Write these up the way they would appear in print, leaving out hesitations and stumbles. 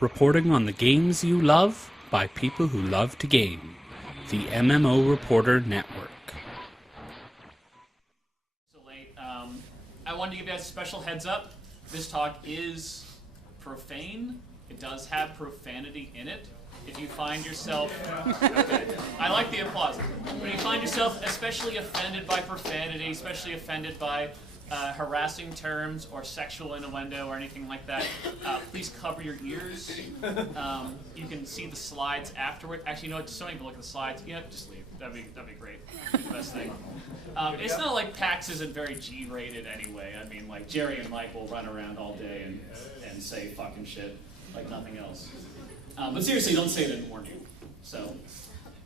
Reporting on the games you love by people who love to game. The MMO Reporter Network. So late. I wanted to give you guys a special heads up. This talk is profane. It does have profanity in it. If you find yourself, okay, I like the applause. When you find yourself especially offended by profanity, especially offended by harassing terms or sexual innuendo or anything like that, please cover your ears. You can see the slides afterward. Actually, you know what? Just don't even look at the slides. You know, just leave. That'd be great. Be the best thing. It's not like PAX isn't very G-rated anyway. I mean, like Jerry and Mike will run around all day and say fucking shit like nothing else. But seriously, don't say it, I didn't warn you. So,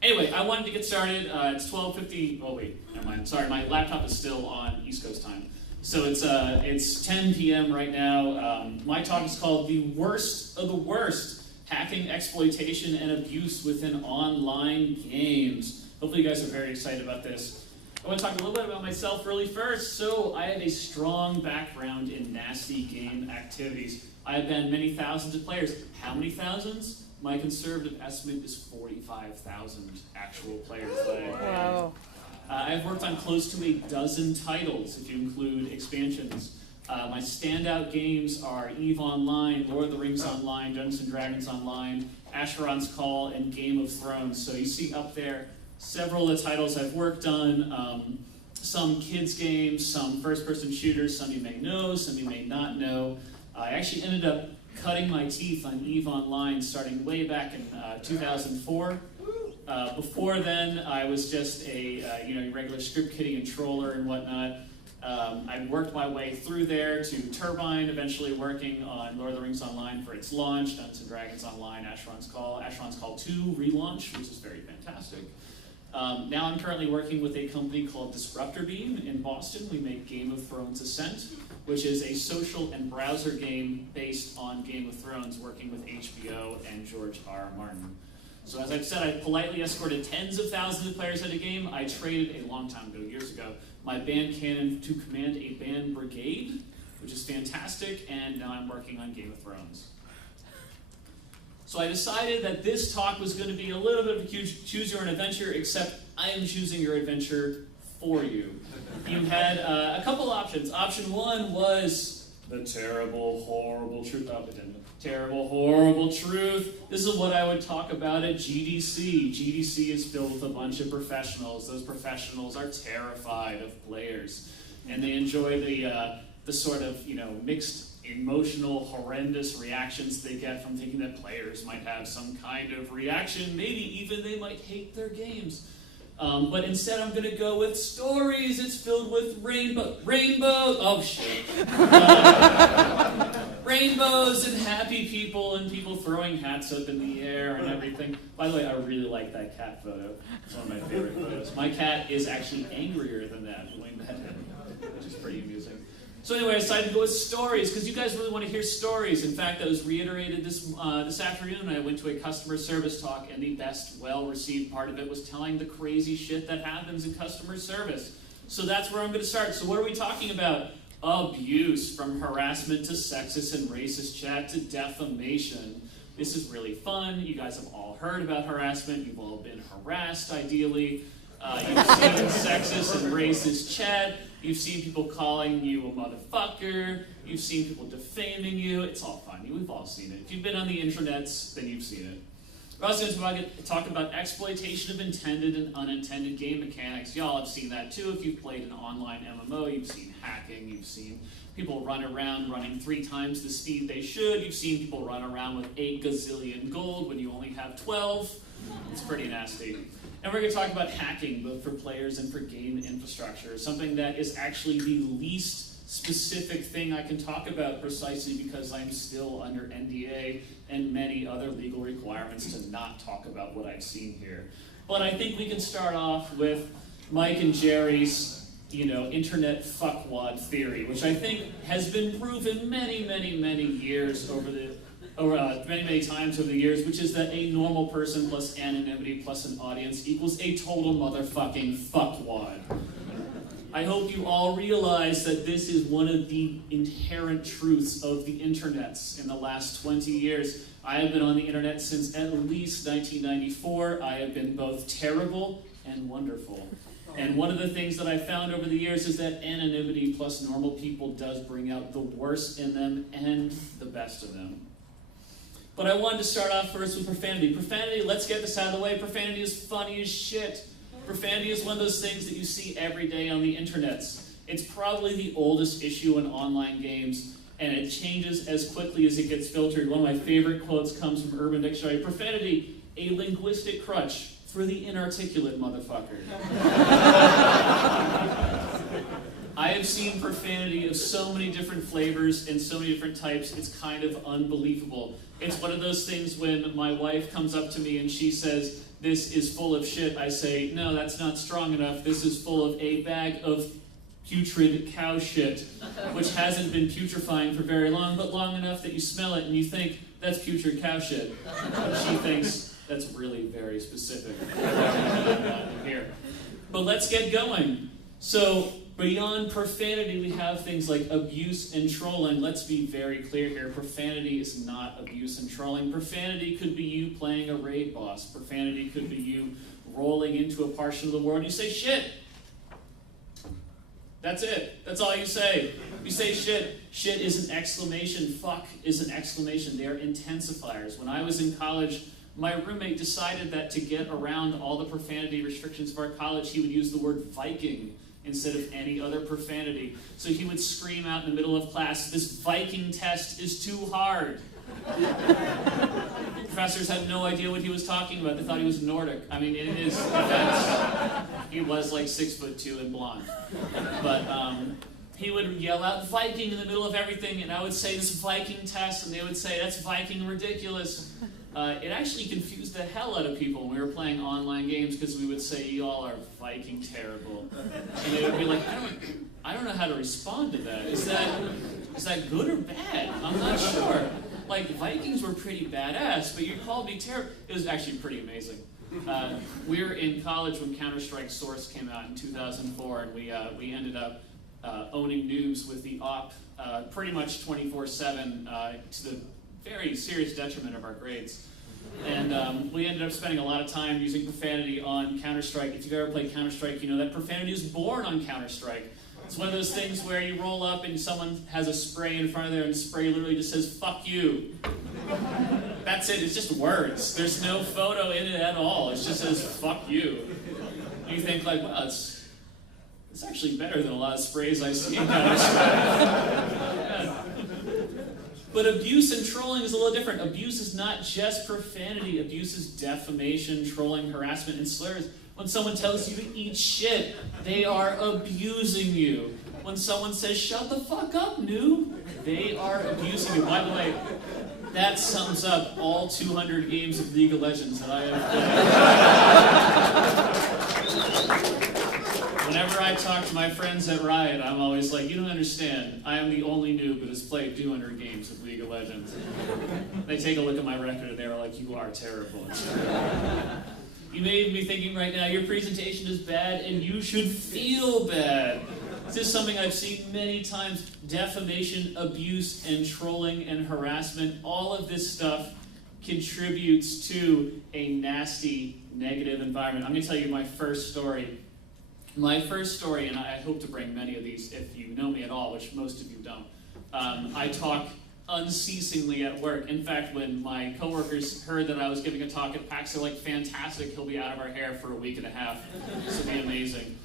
anyway, I wanted to get started. It's 12:50. Oh wait, never mind. Sorry, my laptop is still on East Coast time. So it's 10 p.m. right now. My talk is called "The Worst of the Worst: Hacking, Exploitation, and Abuse Within Online Games." Hopefully, you guys are very excited about this. I want to talk a little bit about myself really first. So, I have a strong background in nasty game activities. I have banned many thousands of players. How many thousands? My conservative estimate is 45,000 actual players that I've banned. Wow. I've worked on close to a dozen titles, if you include expansions. My standout games are EVE Online, Lord of the Rings Online, Dungeons & Dragons Online, Asheron's Call, and Game of Thrones. So you see up there several of the titles I've worked on. Some kids games, some first-person shooters, some you may know, some you may not know. I actually ended up cutting my teeth on EVE Online starting way back in 2004. Before then, I was just a regular script kidding and troller and whatnot. I worked my way through there to Turbine, eventually working on Lord of the Rings Online for its launch, Dungeons & Dragons Online, Asheron's Call 2 relaunch, which is very fantastic. Now I'm currently working with a company called Disruptor Beam in Boston. We make Game of Thrones Ascent, which is a social and browser game based on Game of Thrones, working with HBO and George R.R. Martin. So as I've said, I politely escorted tens of thousands of players at a game. I traded a long time ago, years ago, my band cannon to command a band brigade, which is fantastic, and now I'm working on Game of Thrones. So I decided that this talk was going to be a little bit of a choose your own adventure, except I am choosing your adventure for you. You had a couple options. Option one was the terrible, horrible truth. Oh, it didn't. Terrible, horrible truth. This is what I would talk about at GDC. GDC is filled with a bunch of professionals. Those professionals are terrified of players, and they enjoy the sort of mixed emotional, horrendous reactions they get from thinking that players might have some kind of reaction. Maybe even they might hate their games. But instead I'm going to go with stories. It's filled with rainbows. Oh, shit. Rainbows and happy people and people throwing hats up in the air and everything. By the way, I really like that cat photo. It's one of my favorite photos. My cat is actually angrier than that when we met him, which is pretty amusing. So anyway, I decided to go with stories, because you guys really want to hear stories. In fact, that was reiterated this afternoon. I went to a customer service talk, and the best, well-received part of it was telling the crazy shit that happens in customer service. So that's where I'm going to start. So what are we talking about? Abuse, from harassment to sexist and racist chat to defamation. This is really fun. You guys have all heard about harassment. You've all been harassed, ideally. You've seen sexist and racist chat. You've seen people calling you a motherfucker. You've seen people defaming you. It's all fun. We've all seen it. If you've been on the internets, then you've seen it. We're also going to talk about exploitation of intended and unintended game mechanics. Y'all have seen that too. If you've played an online MMO, you've seen hacking. You've seen people run around running 3 times the speed they should. You've seen people run around with 8 gazillion gold when you only have 12. It's pretty nasty. And we're going to talk about hacking, both for players and for game infrastructure, something that is actually the least specific thing I can talk about, precisely because I'm still under NDA and many other legal requirements to not talk about what I've seen here. But I think we can start off with Mike and Jerry's, internet fuckwad theory, which I think has been proven many years many times over the years, which is that a normal person plus anonymity plus an audience equals a total motherfucking fuckwad. I hope you all realize that this is one of the inherent truths of the internets in the last 20 years. I have been on the internet since at least 1994. I have been both terrible and wonderful. And one of the things that I found over the years is that anonymity plus normal people does bring out the worst in them and the best of them. But I wanted to start off first with profanity. Profanity, let's get this out of the way, profanity is funny as shit. Profanity is one of those things that you see every day on the internets. It's probably the oldest issue in online games, and it changes as quickly as it gets filtered. One of my favorite quotes comes from Urban Dictionary. Profanity, a linguistic crutch for the inarticulate motherfucker. I have seen profanity of so many different flavors and so many different types, it's kind of unbelievable. It's one of those things when my wife comes up to me and she says, "This is full of shit," I say, "No, that's not strong enough. This is full of a bag of putrid cow shit," which hasn't been putrefying for very long, but long enough that you smell it and you think, "That's putrid cow shit." She thinks, "That's really very specific." Here. But let's get going. So, beyond profanity, we have things like abuse and trolling. Let's be very clear here. Profanity is not abuse and trolling. Profanity could be you playing a raid boss. Profanity could be you rolling into a portion of the world and you say shit. That's it. That's all you say. You say shit. Shit is an exclamation. Fuck is an exclamation. They are intensifiers. When I was in college, my roommate decided that to get around all the profanity restrictions of our college, he would use the word Viking instead of any other profanity. So he would scream out in the middle of class, "This Viking test is too hard." Professors had no idea what he was talking about. They thought he was Nordic. I mean, in his defense, he was like 6'2" and blonde. But he would yell out Viking in the middle of everything, and I would say, "This Viking test," and they would say, "That's Viking ridiculous." It actually confused the hell out of people when we were playing online games because we would say, "Y'all are Viking terrible." And they would be like, I don't know how to respond to that. Is that good or bad? I'm not sure. Like, Vikings were pretty badass, but you called me terrible. It was actually pretty amazing. We were in college when Counter-Strike Source came out in 2004, and we ended up owning noobs with the op pretty much 24/7 to the very serious detriment of our grades. And we ended up spending a lot of time using profanity on Counter-Strike. If you've ever played Counter-Strike, you know that profanity is born on Counter-Strike. It's one of those things where you roll up and someone has a spray in front of there and the spray literally just says, "Fuck you." That's it, it's just words. There's no photo in it at all. It just says, "Fuck you." And you think like, well, it's actually better than a lot of sprays I see in Counter-Strike. But abuse and trolling is a little different. Abuse is not just profanity. Abuse is defamation, trolling, harassment, and slurs. When someone tells you to eat shit, they are abusing you. When someone says, "Shut the fuck up, noob," they are abusing you. By the way, that sums up all 200 games of League of Legends that I have played. Whenever I talk to my friends at Riot, I'm always like, "You don't understand. I am the only noob that has played 200 games of League of Legends." They take a look at my record and they're like, "You are terrible." You may be thinking right now, your presentation is bad and you should feel bad. This is something I've seen many times. Defamation, abuse, and trolling and harassment, all of this stuff contributes to a nasty, negative environment. I'm going to tell you my first story. My first story, and I hope to bring many of these if you know me at all, which most of you don't. I talk unceasingly at work. In fact, when my coworkers heard that I was giving a talk at PAX, they're like, "Fantastic, he'll be out of our hair for a week and a half. This will be amazing."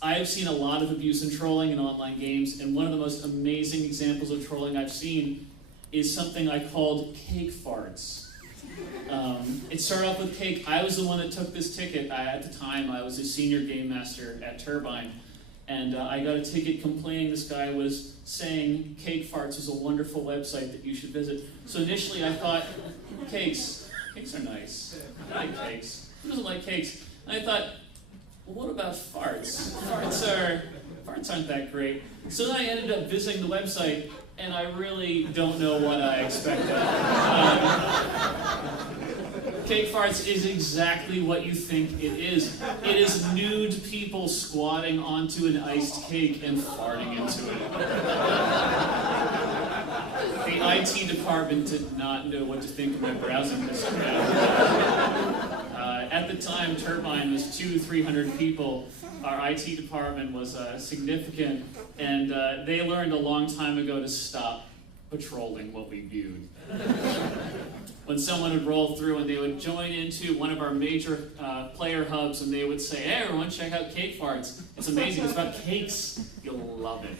I have seen a lot of abuse and trolling in online games, and one of the most amazing examples of trolling I've seen is something I called cake farts. It started off with cake. I was the one that took this ticket. At the time, I was a senior game master at Turbine, and I got a ticket complaining this guy was saying Cake Farts was a wonderful website that you should visit. So initially I thought, cakes are nice. I like cakes. Who doesn't like cakes? And I thought, well, what about farts? Farts aren't that great. So then I ended up visiting the website, and I really don't know what I expected. Cake farts is exactly what you think it is. It is nude people squatting onto an iced cake and farting into it. The IT department did not know what to think of my browsing history. At the time, Turbine was 200-300 people. Our IT department was significant, and they learned a long time ago to stop patrolling what we viewed. When someone would roll through and they would join into one of our major player hubs and they would say, "Hey everyone, check out Cake Farts. It's amazing, it's about cakes. You'll love it."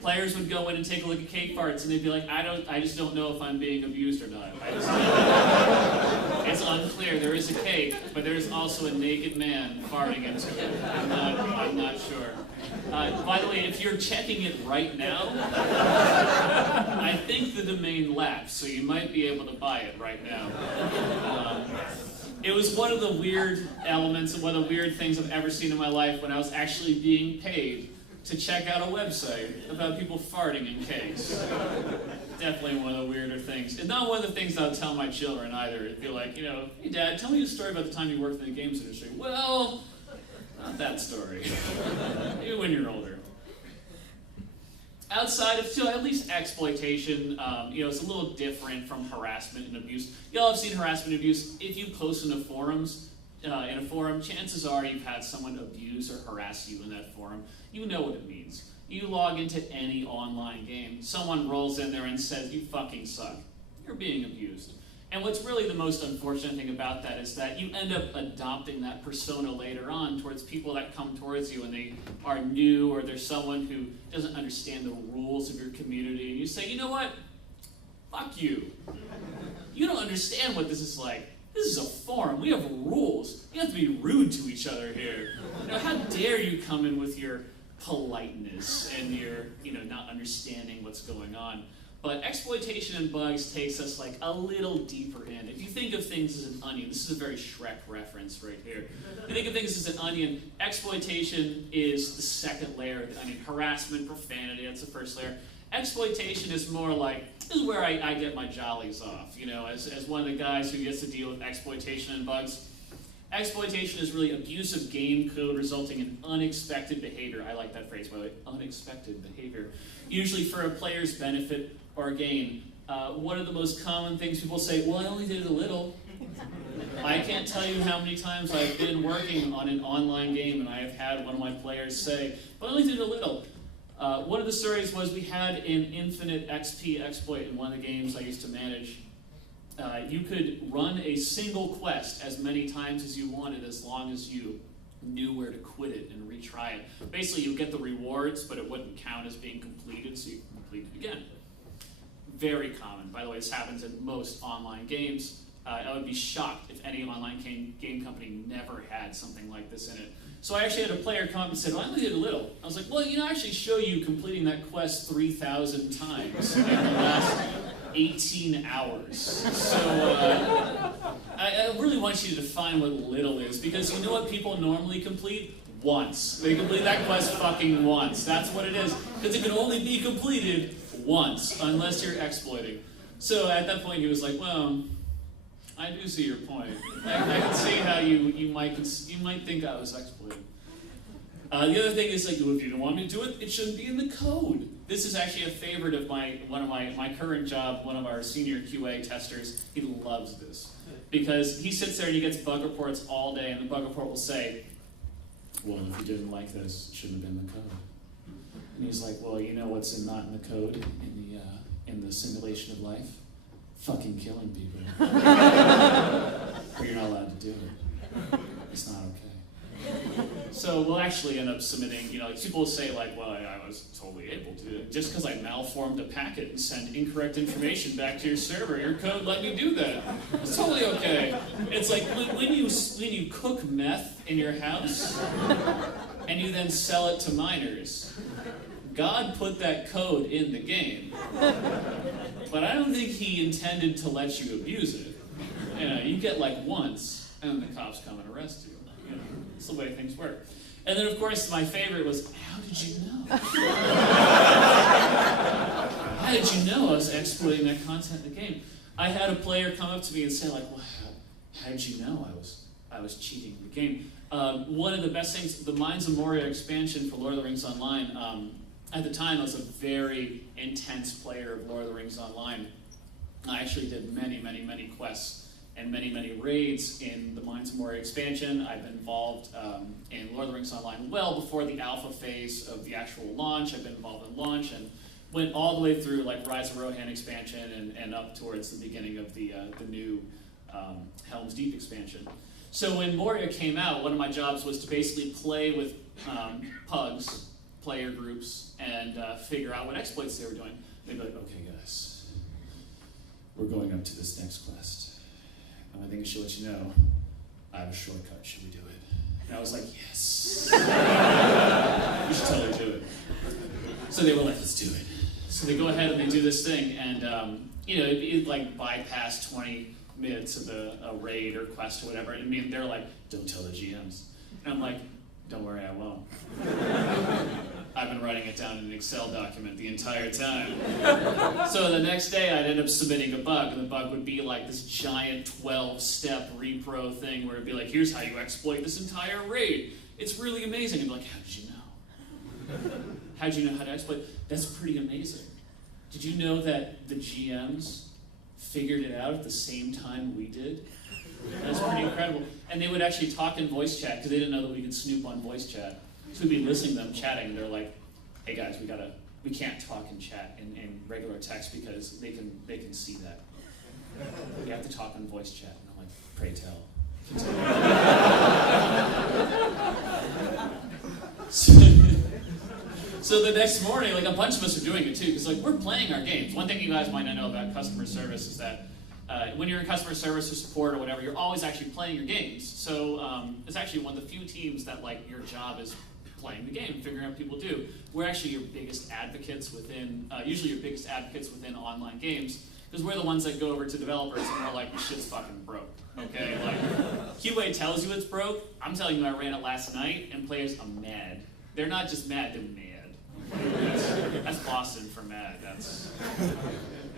Players would go in and take a look at Cake Farts and they'd be like, I just don't know if I'm being abused or not. It's unclear. There is a cake, but there is also a naked man farting into it. I'm not sure. By the way, if you're checking it right now, I think the domain lapsed, so you might be able to buy it right now. It was one of the weird elements and one of the weird things I've ever seen in my life when I was actually being paid to check out a website about people farting in cakes. Definitely one of the weirder things. And not one of the things I'll tell my children either. It'd be like, "Hey Dad, tell me a story about the time you worked in the games industry." Well, not that story. Maybe when you're older. Outside of, at least exploitation, it's a little different from harassment and abuse. Y'all have seen harassment and abuse. If you post in a forum, chances are you've had someone abuse or harass you in that forum. You know what it means. You log into any online game, someone rolls in there and says, "You fucking suck." You're being abused. And what's really the most unfortunate thing about that is that you end up adopting that persona later on towards people that come towards you and they are new or there's someone who doesn't understand the rules of your community. And you say, "You know what? Fuck you. You don't understand what this is like. This is a forum. We have rules. You have to be rude to each other here. How dare you come in with your politeness and your, not understanding what's going on." But exploitation and bugs takes us like a little deeper in. If you think of things as an onion, this is a very Shrek reference right here. If you think of things as an onion, exploitation is the second layer of the onion. Harassment, profanity, that's the first layer. Exploitation is more like, this is where I get my jollies off, as one of the guys who gets to deal with exploitation and bugs. Exploitation is really abusive game code resulting in unexpected behavior. I like that phrase, by the way, unexpected behavior. Usually for a player's benefit or gain. One of the most common things people say, "Well, I only did it a little." I can't tell you how many times I've been working on an online game and I have had one of my players say, "But I only did it a little." One of the stories was we had an infinite XP exploit in one of the games I used to manage. You could run a single quest as many times as you wanted as long as you knew where to quit it and retry it. Basically, you get the rewards, but it wouldn't count as being completed, so you can complete it again. Very common. By the way, this happens in most online games. I would be shocked if any online game company never had something like this in it. So I actually had a player come up and said, "Well, I only did a little." I was like, "Well, I actually show you completing that quest 3,000 times in the last 18 hours. So I really want you to define what little is, because you know what people normally complete? Once. They complete that quest fucking once. That's what it is. Because it can only be completed once, unless you're exploiting. So at that point he was like, "Well, I do see your point. I can see how you might think I was exploiting." The other thing is, like, if you don't want me to do it, it shouldn't be in the code. This is actually a favorite of my current job, one of our senior QA testers. He loves this. Because he sits there and he gets bug reports all day, and the bug report will say, "Well, if you didn't like this, it shouldn't have been in the code." And he's like, "Well, you know what's not in the code in the simulation of life? Fucking killing people." But you're not allowed to do it. It's not okay. So we'll actually end up submitting, people will say like, "Well, I was totally able to do it. Just because I malformed a packet and sent incorrect information back to your server, your code let me do that. It's totally okay." It's like when you cook meth in your house and you then sell it to minors, God put that code in the game. But I don't think he intended to let you abuse it. You get like once, and then the cops come and arrest you. That's the way things work. And then, of course, my favorite was, "How did you know?" How did you know I was exploiting that content in the game? I had a player come up to me and say, like, "Well, how did you know I was cheating the game? One of the best things, the Mines of Moria expansion for Lord of the Rings Online, at the time I was a very intense player of Lord of the Rings Online. I actually did many, many, many quests and many, many raids in the Mines of Moria expansion. I've been involved in Lord of the Rings Online well before the alpha phase of the actual launch. I've been involved in launch and went all the way through like Rise of Rohan expansion and up towards the beginning of the new Helm's Deep expansion. So when Moria came out, one of my jobs was to basically play with pugs, player groups, and figure out what exploits they were doing. They'd be like, okay guys, we're going up to this next quest. I think I should let you know, I have a shortcut, should we do it? And I was like, yes. We should totally do it. So they were like, let's do it. So they go ahead and they do this thing, and it like bypass 20 minutes of a raid or quest or whatever, and they're like, don't tell the GMs. And I'm like, don't worry, I won't. I've been writing it down in an Excel document the entire time. So the next day I'd end up submitting a bug, and the bug would be like this giant 12-step repro thing where it'd be like, here's how you exploit this entire raid. It's really amazing. And I'd be like, how did you know? How did you know how to exploit? That's pretty amazing. Did you know that the GMs figured it out at the same time we did? That's pretty incredible. And they would actually talk in voice chat because they didn't know that we could snoop on voice chat. So we'd be listening to them chatting, and they're like, hey guys, we can't talk and chat in regular text because they can see that. We have to talk in voice chat. And I'm like, pray tell. So the next morning, like a bunch of us are doing it too, because like we're playing our games. One thing you guys might not know about customer service is that when you're in customer service or support or whatever, you're always actually playing your games. So it's actually one of the few teams that like your job is playing the game, figuring out what people do. We're actually your biggest advocates within, usually your biggest advocates within online games, because we're the ones that go over to developers and we're like, shit's fucking broke, okay? Like, QA tells you it's broke. I'm telling you, I ran it last night, and players are mad. They're not just mad, they're mad. That's Boston for mad.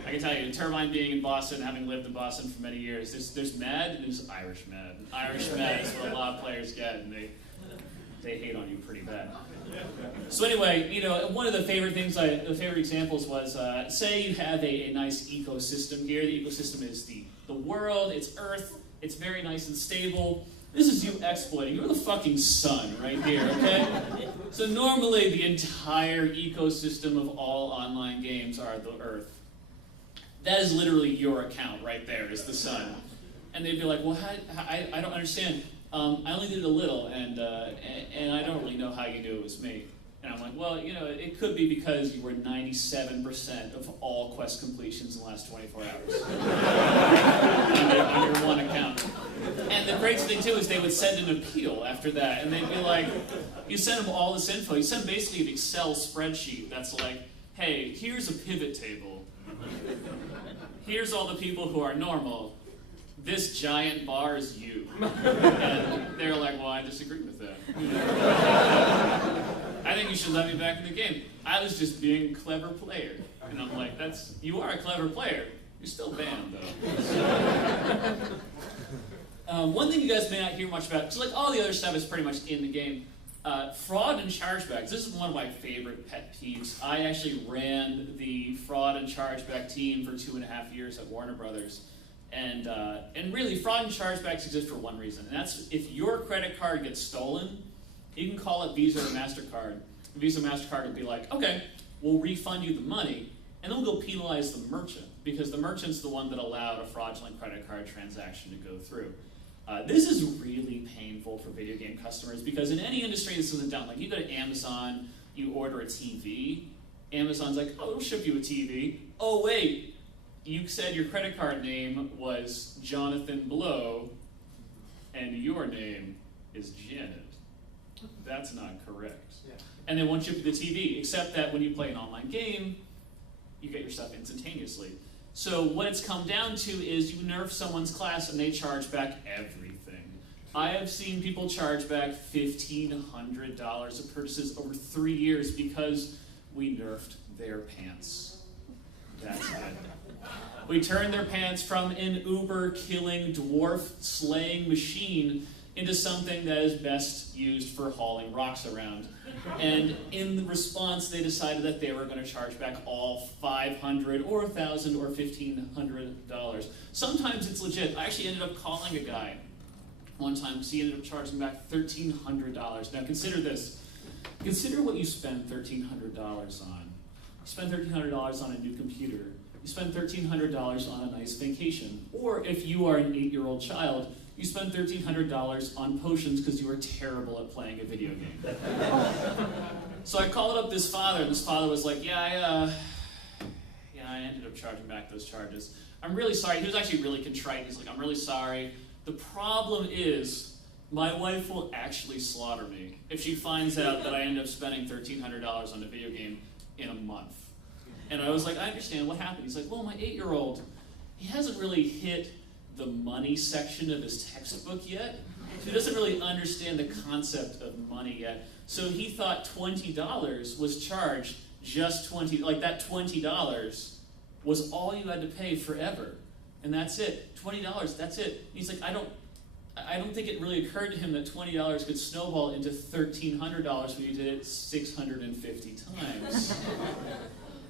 I can tell you, Turbine being in Boston, having lived in Boston for many years, there's mad and there's Irish mad. And Irish mad is what a lot of players get, and they hate on you pretty bad. So anyway, one of the favorite examples was, say you have a nice ecosystem here. The ecosystem is the world, it's Earth, it's very nice and stable. This is you exploiting. You're the fucking sun right here, okay? So normally the entire ecosystem of all online games are the Earth. That is literally your account right there, is the sun. And they'd be like, well, I don't understand. I only did it a little, and I don't really know how you knew it was me. And I'm like, well, it could be because you were 97% of all quest completions in the last 24 hours. on your one account. And the great thing, too, is they would send an appeal after that, and they'd be like, you send them all this info. You send them basically an Excel spreadsheet that's like, hey, here's a pivot table. Here's all the people who are normal. This giant bar is you. And they're like, well, I disagree with that. I think you should let me back in the game. I was just being a clever player. And I'm like, you are a clever player. You're still banned, though. One thing you guys may not hear much about, because like all the other stuff is pretty much in the game, fraud and chargebacks. This is one of my favorite pet peeves. I actually ran the fraud and chargeback team for 2.5 years at Warner Brothers. And really, fraud and chargebacks exist for one reason, and that's if your credit card gets stolen, you can call it Visa or MasterCard. Visa or MasterCard would be like, okay, we'll refund you the money, and then we'll go penalize the merchant, because the merchant's the one that allowed a fraudulent credit card transaction to go through. This is really painful for video game customers, because in any industry this isn't done. Like, you go to Amazon, you order a TV, Amazon's like, oh, we'll ship you a TV. Oh, wait. You said your credit card name was Jonathan Blow, and your name is Janet. That's not correct. Yeah. And they won't ship you the TV, except that when you play an online game, you get your stuff instantaneously. So what it's come down to is you nerf someone's class and they charge back everything. I have seen people charge back $1,500 of purchases over 3 years because we nerfed their pants. That's good. We turned their pants from an uber-killing, dwarf-slaying machine into something that is best used for hauling rocks around. And in response, they decided that they were going to charge back all $500 or $1,000 or $1,500. Sometimes it's legit. I actually ended up calling a guy one time because he ended up charging back $1,300. Now consider this. Consider what you spend $1,300 on. You spend $1,300 on a new computer. You spend $1,300 on a nice vacation. Or if you are an 8-year-old child, you spend $1,300 on potions because you are terrible at playing a video game. So I called up this father, and this father was like, I ended up charging back those charges. I'm really sorry. He was actually really contrite. He's like, I'm really sorry. The problem is, my wife will actually slaughter me if she finds out that I end up spending $1,300 on a video game in a month. And I was like, I understand, what happened? He's like, well, my 8-year-old, he hasn't really hit the money section of his textbook yet. So he doesn't really understand the concept of money yet. So he thought $20 was charged just $20, like that $20 was all you had to pay forever. And that's it, $20, that's it. And he's like, I don't think it really occurred to him that $20 could snowball into $1,300 when you did it 650 times.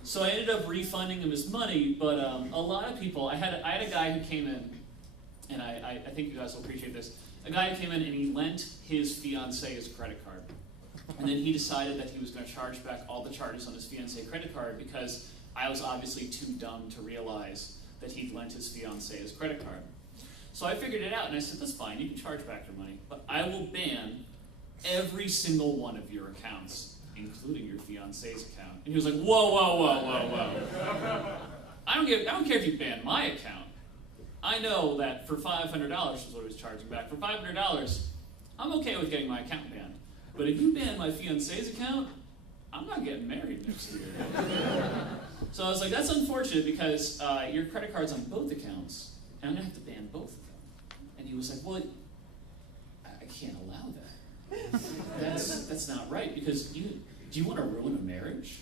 So I ended up refunding him his money, but a lot of people, I had a guy who came in, and I think you guys will appreciate this. A guy who came in and he lent his fiancée his credit card. And then he decided that he was going to charge back all the charges on his fiancée credit card because I was obviously too dumb to realize that he'd lent his fiancée his credit card. So I figured it out, and I said, that's fine, you can charge back your money, but I will ban every single one of your accounts, including your fiancé's account. And he was like, whoa. I don't care if you ban my account. I know that for $500 is what he was charging back. For $500, I'm okay with getting my account banned. But if you ban my fiancé's account, I'm not getting married next year. So I was like, that's unfortunate because your credit card's on both accounts, and I'm going to have to ban both of them. And he was like, well, I can't allow that. That's not right, because do you want to ruin a marriage?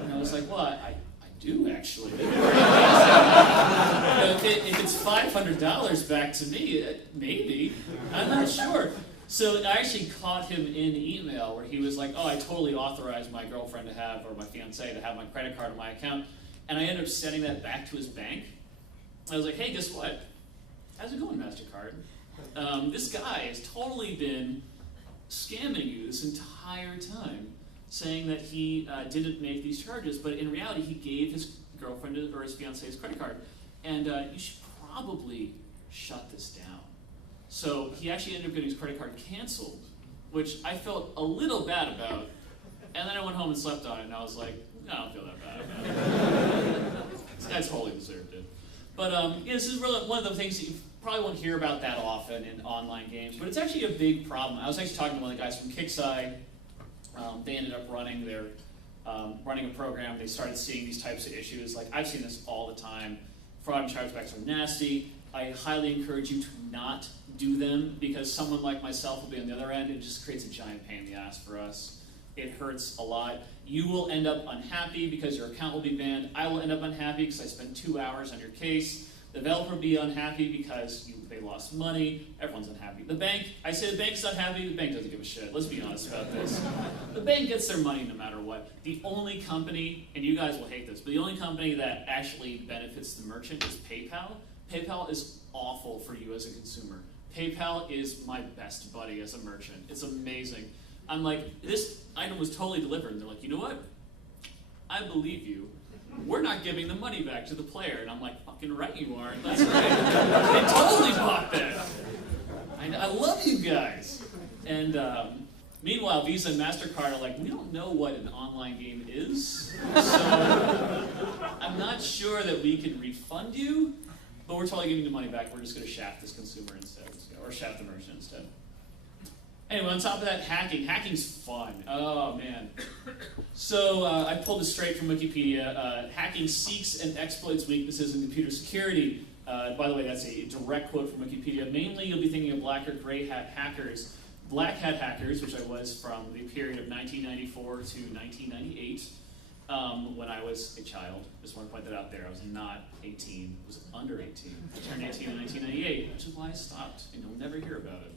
And I was like, well, I do, actually. If it's $500 back to me, maybe. I'm not sure. So I actually caught him in email where he was like, oh, I totally authorized my girlfriend to have, or my fiancée to have my credit card on my account. And I ended up sending that back to his bank. I was like, hey, guess what? How's it going, MasterCard? This guy has totally been scamming you this entire time, saying that he didn't make these charges, but in reality, he gave his girlfriend or his fiancee's credit card. And you should probably shut this down. So he actually ended up getting his credit card canceled, which I felt a little bad about. And then I went home and slept on it, and I was like, no, I don't feel that bad about it. This guy totally deserved it. But this is really one of the things that you probably won't hear about that often in online games, but it's actually a big problem. I was actually talking to one of the guys from Kickside. They ended up running a program. They started seeing these types of issues. Like, I've seen this all the time. Fraud and chargebacks are nasty. I highly encourage you to not do them, because someone like myself will be on the other end. It just creates a giant pain in the ass for us. It hurts a lot. You will end up unhappy because your account will be banned. I will end up unhappy because I spent 2 hours on your case. The developer will be unhappy because they lost money. Everyone's unhappy. The bank, I say the bank's not happy, the bank doesn't give a shit. Let's be honest about this. The bank gets their money no matter what. The only company, and you guys will hate this, but the only company that actually benefits the merchant is PayPal. PayPal is awful for you as a consumer. PayPal is my best buddy as a merchant. It's amazing. I'm like, this item was totally delivered. And they're like, you know what? I believe you. We're not giving the money back to the player. And I'm like, fucking right you are. That's right. They totally bought that. I love you guys. And meanwhile, Visa and MasterCard are like, we don't know what an online game is. So I'm not sure that we can refund you, but we're totally giving you the money back. We're just going to shaft this consumer instead, or shaft the merchant instead. Anyway, on top of that, hacking. Hacking's fun. Oh, man. So I pulled this straight from Wikipedia. Hacking seeks and exploits weaknesses in computer security. By the way, that's a direct quote from Wikipedia. Mainly, you'll be thinking of black or gray hat hackers. Black hat hackers, which I was from the period of 1994 to 1998. when I was a child. Just want to point that out there. I was not 18. I was under 18. I turned 18 in 1998, which is why I stopped, and you'll never hear about it.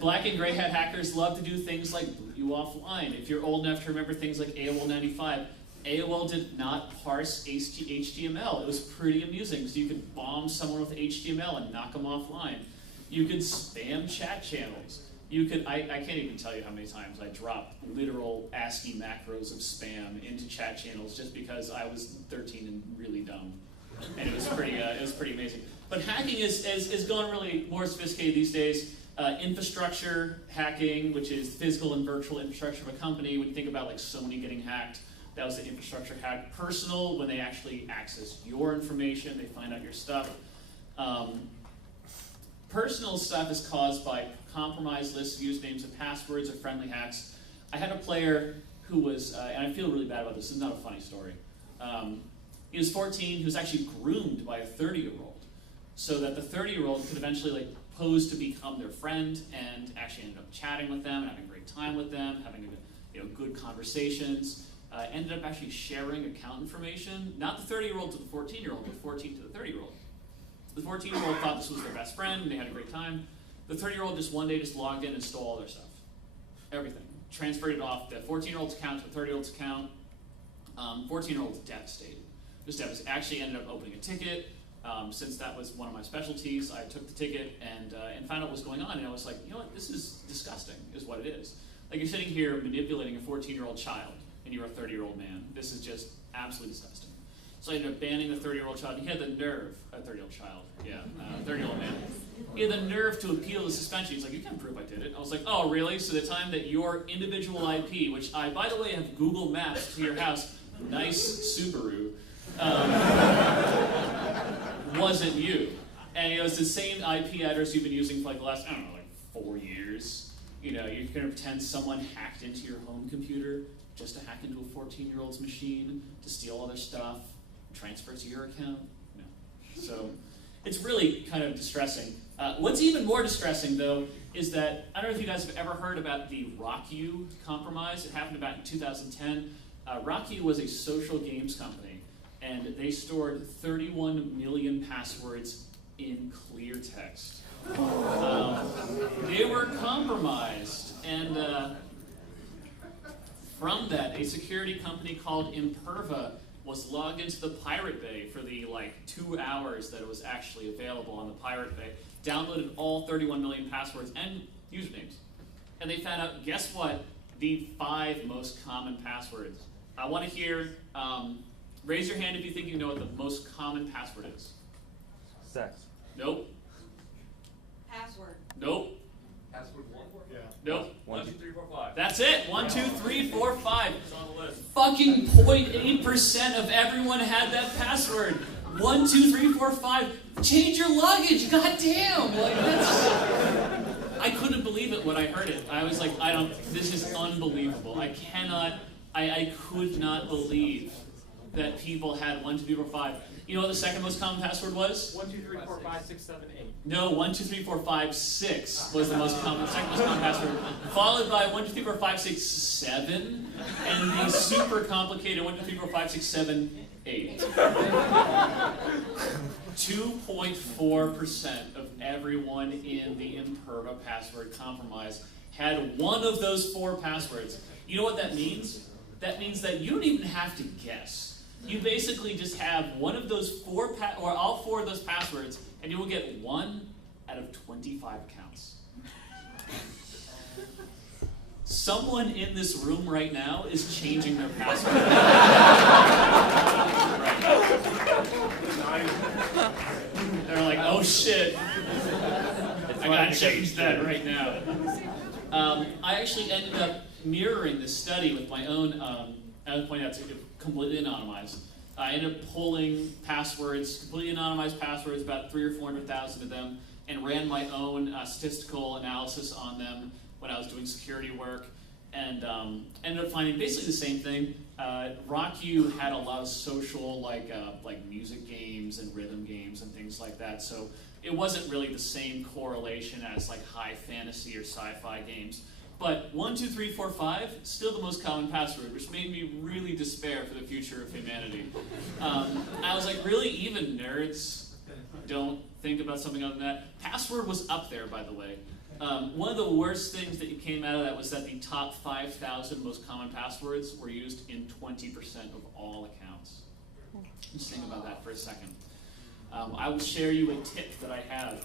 Black and gray hat hackers love to do things like boot you offline. If you're old enough to remember things like AOL 95, AOL did not parse HTML. It was pretty amusing, so you could bomb someone with HTML and knock them offline. You could spam chat channels. You could, I can't even tell you how many times I dropped literal ASCII macros of spam into chat channels just because I was 13 and really dumb. And it was pretty amazing. But hacking is gone really more sophisticated these days. Infrastructure hacking, which is physical and virtual infrastructure of a company. When you think about like Sony getting hacked, that was the infrastructure hack. Personal, when they actually access your information, they find out your stuff. Personal stuff is caused by compromised lists of usernames and passwords or friendly hacks. I had a player who was, and I feel really bad about this is not a funny story. He was 14, he was actually groomed by a 30-year-old, so that the 30-year-old could eventually like pose to become their friend and actually ended up chatting with them, having a great time with them, having good conversations. Ended up actually sharing account information, not the 30-year-old to the 14-year-old, but 14 to the 30-year-old. The 14-year-old thought this was their best friend, and they had a great time. The 30-year-old just one day just logged in and stole all their stuff. Everything. Transferred it off the 14-year-old's account to the 30-year-old's account. 14-year-old was devastated. Just devastated. Actually ended up opening a ticket. Since that was one of my specialties, I took the ticket and found out what was going on, and I was like, you know what, this is disgusting, is what it is. Like, you're sitting here manipulating a 14-year-old child, and you're a 30-year-old man. This is just absolutely disgusting. So I ended up banning the 30-year-old child. He had the nerve, a 30-year-old child, yeah, 30-year-old man. He had the nerve to appeal the suspension. He's like, you can't prove I did it. I was like, oh, really? So the time that your individual IP, which I, by the way, have Google Maps to your house, nice Subaru, wasn't you. And it was the same IP address you've been using for like the last, I don't know, like 4 years. You know, you're going to pretend someone hacked into your home computer just to hack into a 14-year-old's machine to steal all their stuff, transfer it to your account? No. So it's really kind of distressing. What's even more distressing, though, is that, I don't know if you guys have ever heard about the RockU compromise. It happened about in 2010. RockU was a social games company, and they stored 31 million passwords in clear text. They were compromised, and from that, a security company called Imperva was logged into the Pirate Bay for the 2 hours that it was actually available on the Pirate Bay, downloaded all 31 million passwords and usernames. And they found out, guess what? The 5 most common passwords. I want to hear, raise your hand if you think you know what the most common password is. Sex. Nope. Password. Nope. Password 1? Yeah. Nope. 1, 2, 3, 4, 5. That's it. 1, 2, 3, 4, 5. It's on the list. Fucking 0.8% of everyone had that password. 1, 2, 3, 4, 5. Change your luggage. Goddamn. Like, that's. I couldn't believe it when I heard it. I was like, this is unbelievable. I could not believe that people had 1, 2, 3, 4, 5. You know what the second most common password was? 1, 2, 3, 4, 5, 6, 7, 8. No, 1, 2, 3, 4, 5, 6 was the most common, second most common password, followed by 1, 2, 3, 4, 5, 6, 7, and the super complicated 1, 2, 3, 4, 5, 6, 7, 8. 2.4% of everyone in the Imperva password compromise had one of those 4 passwords. You know what that means? That means that you don't even have to guess. You basically just have one of those 4, or all 4 of those passwords, and you will get 1 out of 25 accounts. Someone in this room right now is changing their password. They're like, oh shit, I gotta change that right now. I actually ended up mirroring this study with my own, I would point out, it's completely anonymized. I ended up pulling passwords, completely anonymized passwords, about 300,000 or 400,000 of them, and ran my own statistical analysis on them when I was doing security work, and ended up finding basically the same thing. RockU had a lot of social, like music games and rhythm games and things like that, so it wasn't really the same correlation as like high fantasy or sci-fi games. But 12345, still the most common password, which made me really despair for the future of humanity. I was like, really? Even nerds don't think about something other than that? Password was up there, by the way. One of the worst things that came out of that was that the top 5,000 most common passwords were used in 20% of all accounts. Just think about that for a second. I will share you a tip that I have.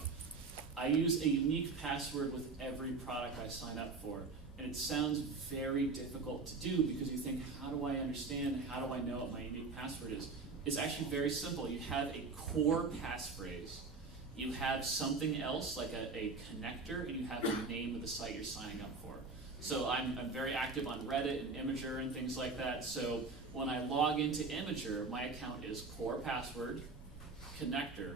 I use a unique password with every product I sign up for. And it sounds very difficult to do because you think, how do I understand, how do I know what my unique password is? It's actually very simple. You have a core passphrase. You have something else, like a connector, and you have the name of the site you're signing up for. So I'm very active on Reddit and Imager and things like that. So when I log into Imager, my account is core password, connector,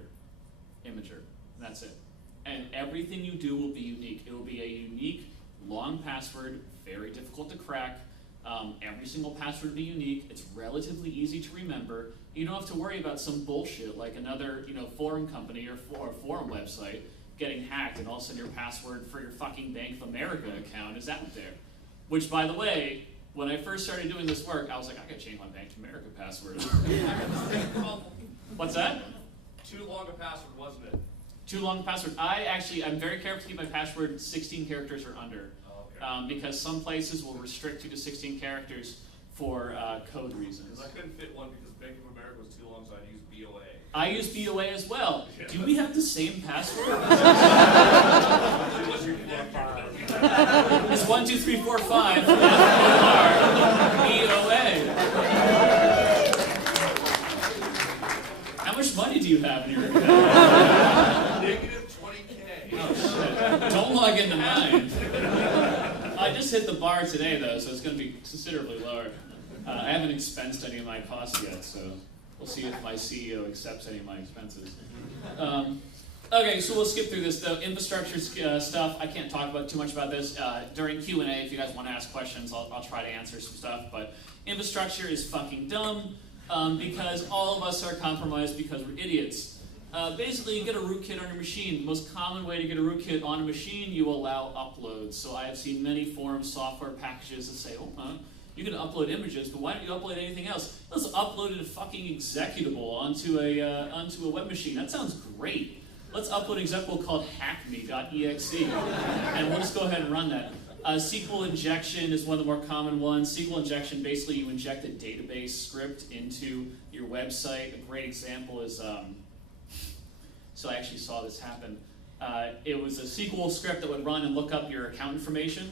Imager. That's it. And everything you do will be unique. It will be a unique, long password, very difficult to crack. Every single password will be unique. It's relatively easy to remember. You don't have to worry about some bullshit like another forum company or forum website getting hacked and all of a sudden your password for your fucking Bank of America account is out there. Which, by the way, when I first started doing this work, I was like, I gotta change my Bank of America password. What's that? Too long a password, wasn't it? Too long a password. I'm very careful to keep my password 16 characters or under. Because some places will restrict you to 16 characters for code reasons. Because I couldn't fit one because Bank of America was too long, so I used BOA. I use BOA as well. Yeah. Do we have the same password? What's your connector? It's 1, 2, 3, 4, 5. BOA. How much money do you have in your account? Negative 20K. Oh shit! Don't log into mine. I just hit the bar today, though, so it's going to be considerably lower. I haven't expensed any of my costs yet, so we'll see if my CEO accepts any of my expenses. Okay, so we'll skip through this, though. Infrastructure stuff, I can't talk about too much about this. During Q&A, if you guys want to ask questions, I'll try to answer some stuff. But infrastructure is fucking dumb because all of us are compromised because we're idiots. Basically, you get a rootkit on your machine. The most common way to get a rootkit on a machine, you allow uploads. So I have seen many forum software packages that say, you can upload images, but why don't you upload anything else? Let's upload a fucking executable onto a web machine. That sounds great. Let's upload an executable called hackme.exe, and we'll just go ahead and run that. SQL injection is one of the more common ones. SQL injection, basically you inject a database script into your website. A great example is... So I actually saw this happen. It was a SQL script that would run and look up your account information,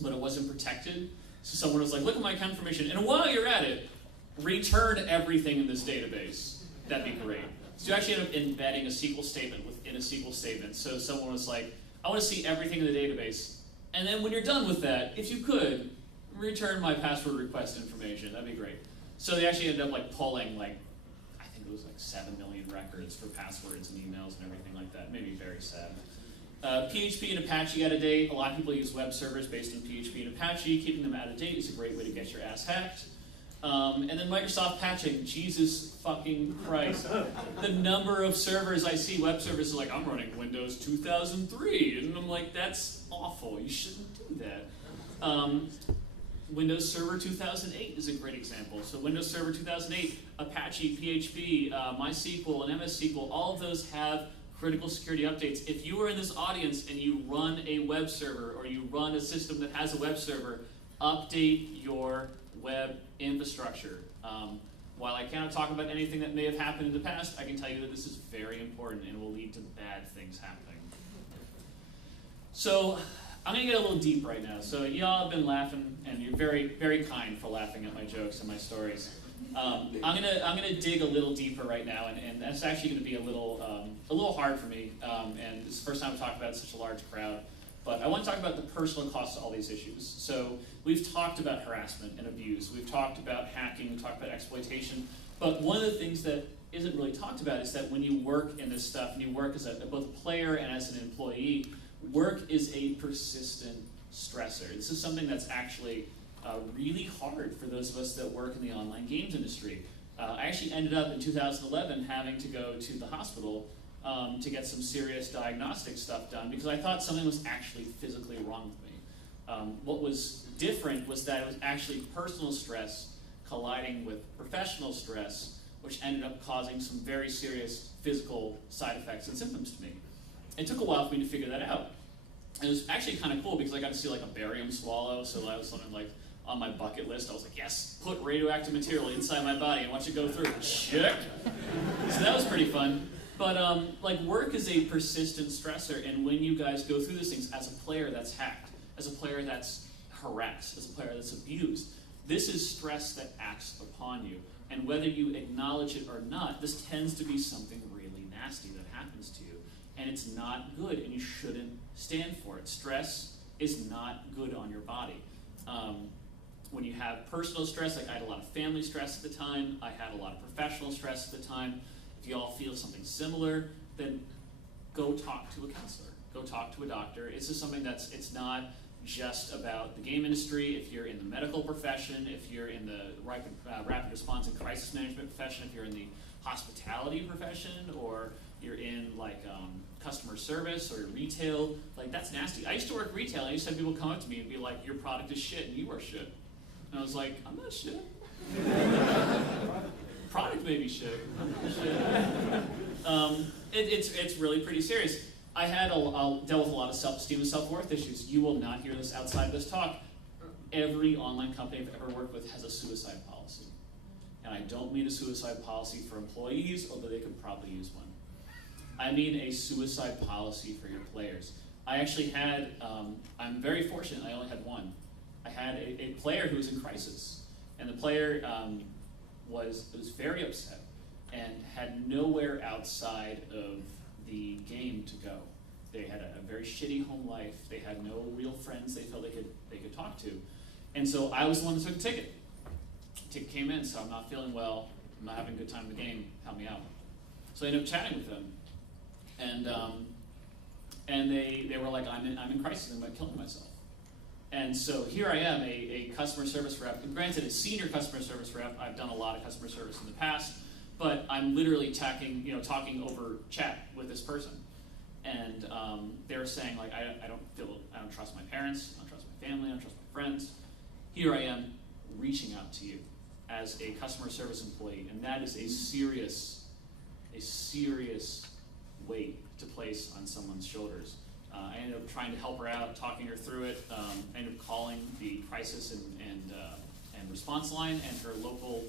but it wasn't protected. So someone was like, look at my account information, and while you're at it, return everything in this database. That'd be great. So you actually end up embedding a SQL statement within a SQL statement. So someone was like, I want to see everything in the database. And then when you're done with that, if you could, return my password request information. That'd be great. So they actually ended up pulling it was 7 million records for passwords and emails and everything like that. Maybe very sad. PHP and Apache out of date. A lot of people use web servers based on PHP and Apache. Keeping them out of date is a great way to get your ass hacked. And then Microsoft patching. Jesus fucking Christ. The number of servers I see, web servers, are like, I'm running Windows 2003. And I'm like, that's awful. You shouldn't do that. Windows Server 2008 is a great example. So Windows Server 2008, Apache, PHP, MySQL, and MS SQL, all of those have critical security updates. If you are in this audience and you run a web server or you run a system that has a web server, update your web infrastructure. While I cannot talk about anything that may have happened in the past, I can tell you that this is very important and will lead to bad things happening. So I'm going to get a little deep right now. So y'all have been laughing, and you're very, very kind for laughing at my jokes and my stories. I'm gonna dig a little deeper right now, and that's actually going to be a little hard for me. And it's the first time I've talked about such a large crowd. But I want to talk about the personal cost of all these issues. So we've talked about harassment and abuse. We've talked about hacking. We've talked about exploitation. But one of the things that isn't really talked about is that when you work in this stuff, and you work as both a player and as an employee, work is a persistent stressor. This is something that's actually really hard for those of us that work in the online games industry. I actually ended up in 2011 having to go to the hospital to get some serious diagnostic stuff done because I thought something was actually physically wrong with me. What was different was that it was actually personal stress colliding with professional stress, which ended up causing some very serious physical side effects and symptoms to me. It took a while for me to figure that out. And it was actually kind of cool because I got to see like a barium swallow, so that was something like on my bucket list. I was like, yes, put radioactive material inside my body and watch it go through. Check. So that was pretty fun. But like work is a persistent stressor, and when you guys go through these things, as a player that's hacked, as a player that's harassed, as a player that's abused, this is stress that acts upon you. And whether you acknowledge it or not, this tends to be something really nasty that happens to you. And it's not good, and you shouldn't stand for it. Stress is not good on your body. When you have personal stress, like I had a lot of family stress at the time, I had a lot of professional stress at the time. If you all feel something similar, then go talk to a counselor. Go talk to a doctor. It's just something it's not just about the game industry. If you're in the medical profession, if you're in the rapid response and crisis management profession, if you're in the hospitality profession, or you're in like customer service or retail, like that's nasty. I used to work retail, and I used to have people come up to me and be like, your product is shit and you are shit. And I was like, I'm not shit. Product may be shit. I'm not shit. It's really pretty serious. I dealt with a lot of self-esteem and self-worth issues. You will not hear this outside of this talk. Every online company I've ever worked with has a suicide policy. And I don't mean a suicide policy for employees, although they could probably use one. I mean a suicide policy for your players. I actually had, I'm very fortunate, I only had one. I had a player who was in crisis. And the player was very upset and had nowhere outside of the game to go. They had a very shitty home life. They had no real friends they felt they could talk to. And so I was the one that took the ticket. The ticket came in, so I'm not feeling well, I'm not having a good time in the game, help me out. So I ended up chatting with them. And they were like, I'm in crisis, I'm killing myself. And so here I am, a customer service rep. And granted, a senior customer service rep. I've done a lot of customer service in the past, but I'm literally talking over chat with this person. And they were saying like, I don't trust my parents, I don't trust my family, I don't trust my friends. Here I am reaching out to you as a customer service employee, and that is a serious weight to place on someone's shoulders. I ended up trying to help her out, talking her through it. I ended up calling the crisis and response line and her local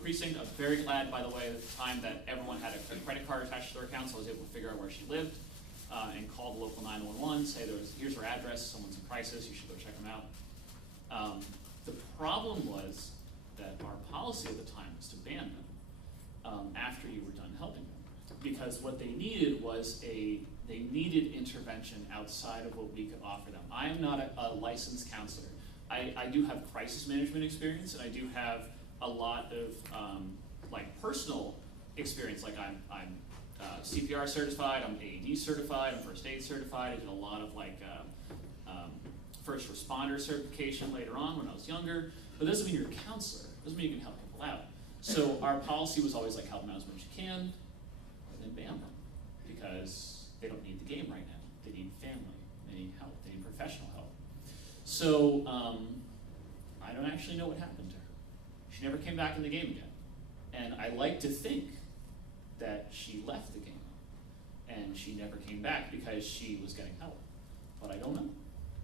precinct. I'm very glad, by the way, at the time that everyone had a credit card attached to their account, so I was able to figure out where she lived and call the local 911, say here's her address, someone's in crisis, you should go check them out. The problem was that our policy at the time was to ban them after you were done helping them, because what they needed was they needed intervention outside of what we could offer them. I am not a licensed counselor. I do have crisis management experience, and I do have a lot of personal experience. Like I'm CPR certified, I'm AED certified, I'm first aid certified. I did a lot of first responder certification later on when I was younger. But that doesn't mean you're a counselor. It doesn't mean you can help people out. So our policy was always like, help them out as much as you can, and then ban them, because they don't need the game right now. They need family, they need help, they need professional help. So I don't actually know what happened to her. She never came back in the game again. And I like to think that she left the game and she never came back because she was getting help. But I don't know.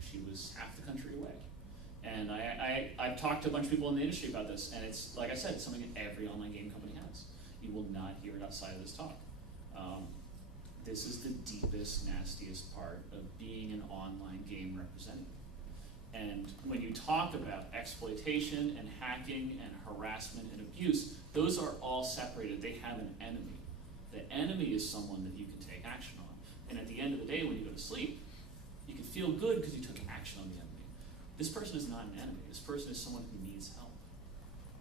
She was half the country away. And I've talked to a bunch of people in the industry about this, and it's, like I said, it's something that every online game company has. You will not hear it outside of this talk. This is the deepest, nastiest part of being an online game representative. And when you talk about exploitation and hacking and harassment and abuse, those are all separated. They have an enemy. The enemy is someone that you can take action on. And at the end of the day, when you go to sleep, you can feel good because you took action on the enemy. This person is not an enemy. This person is someone who needs help.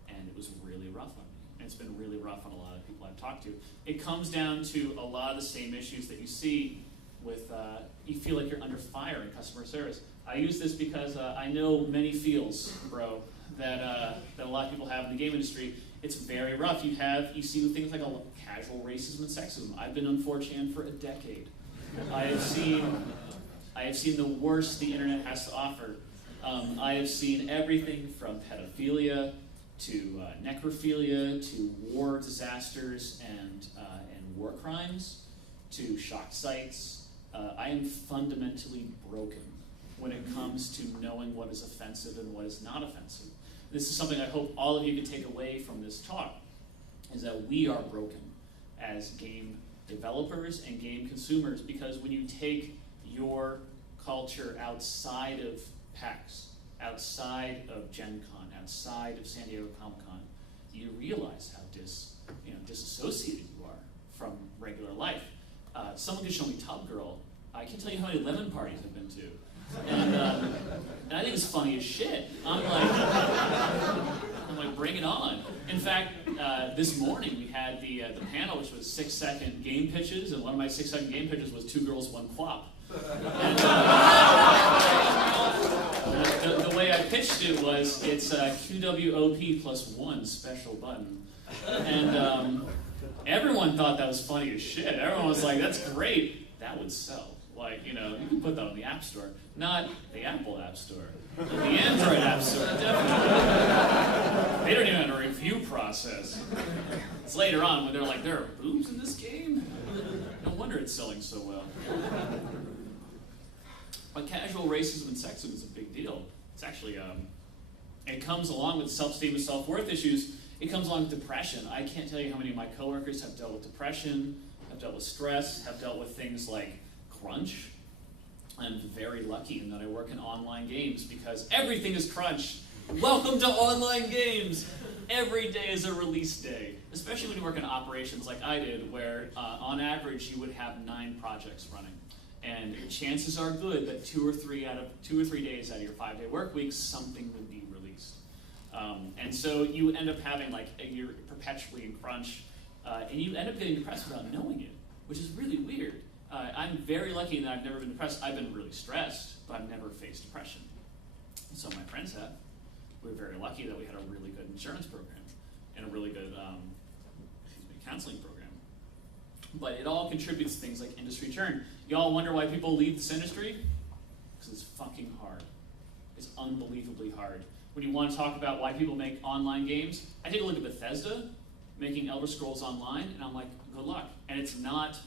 And it was really rough on me. And it's been really rough on a lot of people I've talked to. It comes down to a lot of the same issues that you see with, you feel like you're under fire in customer service. I use this because I know many feels, bro, that a lot of people have in the game industry. It's very rough. You see things like casual racism and sexism. I've been on 4chan for a decade. I have seen I have seen the worst the internet has to offer. I have seen everything from pedophilia to necrophilia to war disasters and war crimes to shock sites. I am fundamentally broken when it comes to knowing what is offensive and what is not offensive. This is something I hope all of you can take away from this talk, is that we are broken as game developers and game consumers, because when you take your culture outside of PAX, outside of Gen Con, outside of San Diego Comic-Con, you realize how disassociated you are from regular life. Someone could show me Tub Girl. I can't tell you how many lemon parties I've been to. And I think it's funny as shit. I'm like, bring it on. In fact, this morning we had the panel, which was 6-second game pitches, and one of my 6-second game pitches was 2 girls, 1 quap. And, the way I pitched it was, it's QWOP plus 1 special button. And everyone thought that was funny as shit. Everyone was like, that's great. That would sell. Like, you can put that on the App Store. Not the Apple App Store. But the Android App Store, definitely. They don't even have a review process. It's later on when they're like, there are boobs in this game? No wonder it's selling so well. But casual racism and sexism is a big deal. It's actually, it comes along with self-esteem and self-worth issues. It comes along with depression. I can't tell you how many of my coworkers have dealt with depression, have dealt with stress, have dealt with things like crunch. I'm very lucky in that I work in online games because everything is crunch. Welcome to online games. Every day is a release day, especially when you work in operations like I did, where on average you would have 9 projects running. And chances are good that 2 or 3 days out of your 5-day work week, something would be released. And so you end up having you're perpetually in crunch, and you end up getting depressed without knowing it, which is really weird. I'm very lucky in that I've never been depressed. I've been really stressed, but I've never faced depression. So my friends have. We're very lucky that we had a really good insurance program and a really good counseling program. But it all contributes to things like industry churn. Y'all wonder why people leave this industry? Because it's fucking hard. It's unbelievably hard. When you want to talk about why people make online games, I take a look at Bethesda making Elder Scrolls Online, and I'm like, good luck. And it's not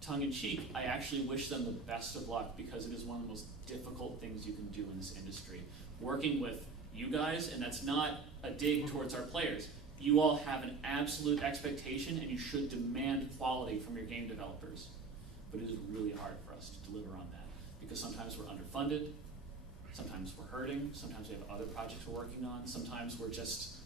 tongue-in-cheek. I actually wish them the best of luck because it is one of the most difficult things you can do in this industry. Working with you guys, and that's not a dig towards our players. You all have an absolute expectation, and you should demand quality from your game developers. But it is really hard for us to deliver on that because sometimes we're underfunded, sometimes we're hurting, sometimes we have other projects we're working on, sometimes we just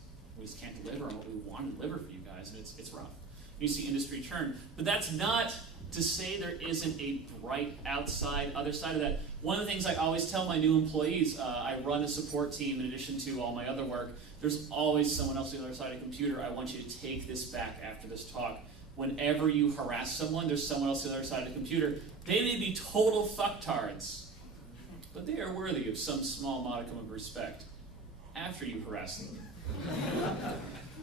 can't deliver on what we want to deliver for you guys, and it's rough. You see industry churn, but that's not to say there isn't a bright other side of that. One of the things I always tell my new employees, I run a support team in addition to all my other work. There's always someone else on the other side of the computer. I want you to take this back after this talk. Whenever you harass someone, there's someone else on the other side of the computer. They may be total fucktards, but they are worthy of some small modicum of respect after you harass them.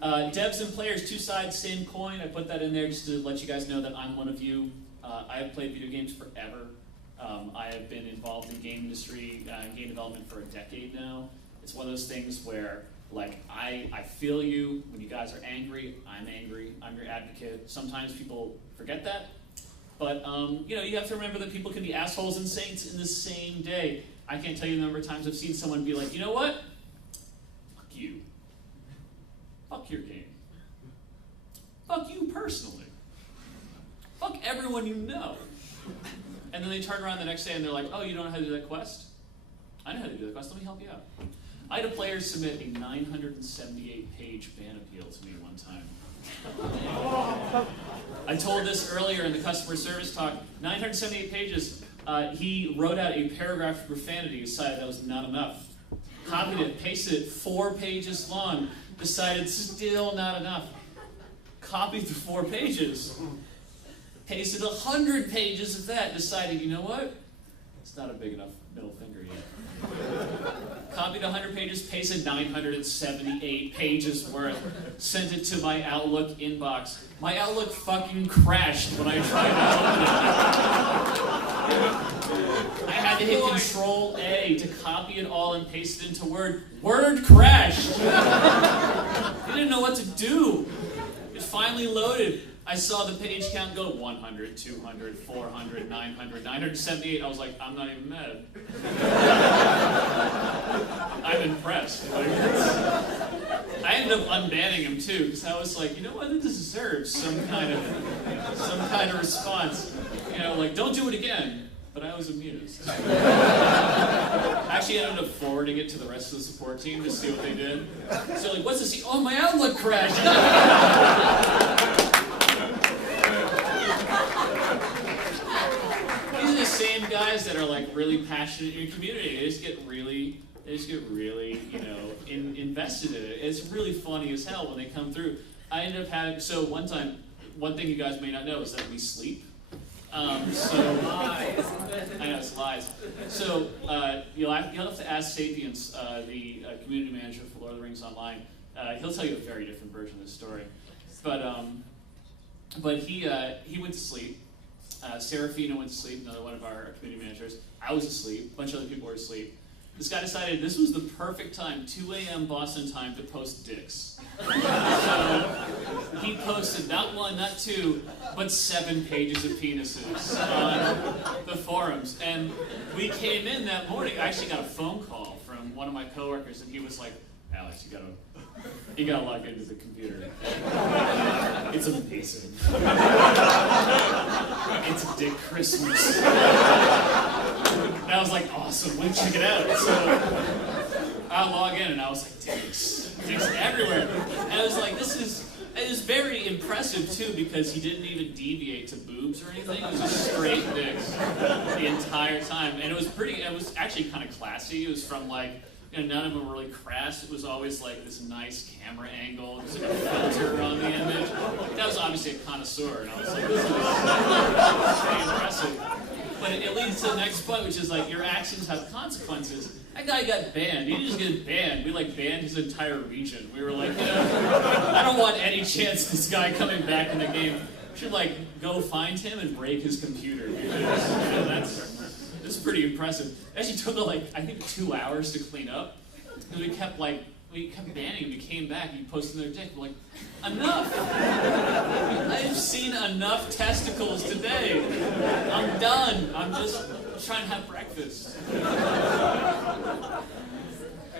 Devs and players, 2 sides, same coin. I put that in there just to let you guys know that I'm one of you. I have played video games forever. I have been involved in game industry, game development for a decade now. It's one of those things where, I feel you. When you guys are angry. I'm your advocate. Sometimes people forget that. But, you have to remember that people can be assholes and saints in the same day. I can't tell you the number of times I've seen someone be like, you know what? Fuck you. Fuck your game. Fuck you personally. Fuck everyone you know. And then they turn around the next day and they're like, oh, you don't know how to do that quest? I know how to do that quest. Let me help you out. I had a player submit a 978-page ban appeal to me one time. I told this earlier in the customer service talk. 978 pages. He wrote out a paragraph of profanity, decided that was not enough. Copied it, pasted it, 4 pages long, decided still not enough. Copied the 4 pages. Pasted 100 pages of that, decided, you know what? It's not a big enough middle finger yet. Copied 100 pages, pasted 978 pages worth, sent it to my Outlook inbox. My Outlook fucking crashed when I tried to open it. I had to hit Control A to copy it all and paste it into Word. Word crashed. I didn't know what to do. It finally loaded. I saw the page count go 100, 200, 400, 900, 978. I was like, I'm not even mad. I'm impressed. Like, I ended up unbanning him too, because I was like, you know what, it deserves some kind of response. You know, like, don't do it again. But I was amused. I actually ended up forwarding it to the rest of the support team to see what they did. So like, what's this? Oh, my Outlook crashed. These are the same guys that are like really passionate in your community. They just get really, you know, invested in it. It's really funny as hell when they come through. I ended up having, so one time, one thing you guys may not know is that we sleep. I know, it's lies. So you'll have to ask Sapiens, the community manager for Lord of the Rings Online. He'll tell you a very different version of the story. But he went to sleep. Serafina went to sleep, another one of our community managers. I was asleep. A bunch of other people were asleep. This guy decided this was the perfect time, 2 a.m. Boston time, to post dicks. So he posted not one, not two, but 7 pages of penises on the forums. And we came in that morning. I actually got a phone call from one of my coworkers, and he was like, Alex, you gotta log into the computer. It's amazing. It's Dick Christmas. And I was like, awesome, let me check it out. So I log in and I was like, dicks everywhere. And I was like, it was very impressive too, because he didn't even deviate to boobs or anything. It was just straight dicks the entire time. And it was actually kind of classy. It was from like, you know, none of them were really crass. It was always like this nice camera angle. There was like a filter on the image. That was obviously a connoisseur, and I was like, this is pretty impressive. But it leads to the next point, which is like, your actions have consequences. That guy got banned. He didn't just get banned. We like banned his entire region. We were like, you know, I don't want any chance of this guy coming back in the game. We should like go find him and break his computer, because, you know, that's pretty impressive. It actually took like, I think 2 hours to clean up. Because we kept banning him. We came back, he posted another dick. We're like, enough! I've seen enough testicles today. I'm done. I'm just trying to have breakfast.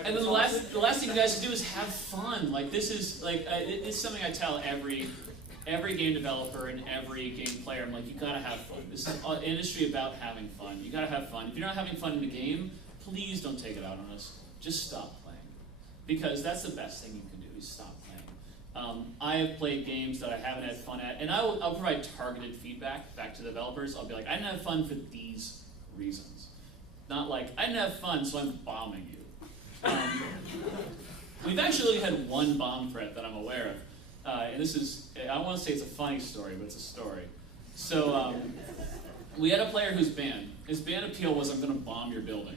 And then the last thing you guys can do is have fun. Like, this is like it's something I tell every game developer and every game player. I'm like, you gotta have fun. This is an industry about having fun. You gotta have fun. If you're not having fun in the game, please don't take it out on us. Just stop playing. Because that's the best thing you can do, is stop playing. I have played games that I haven't had fun at, and I'll provide targeted feedback back to the developers. I'll be like, I didn't have fun for these reasons. Not like, I didn't have fun, so I'm bombing you. We've actually had one bomb threat that I'm aware of. And this is, I don't want to say it's a funny story, but it's a story. So we had a player who's banned. His ban appeal was, I'm going to bomb your building.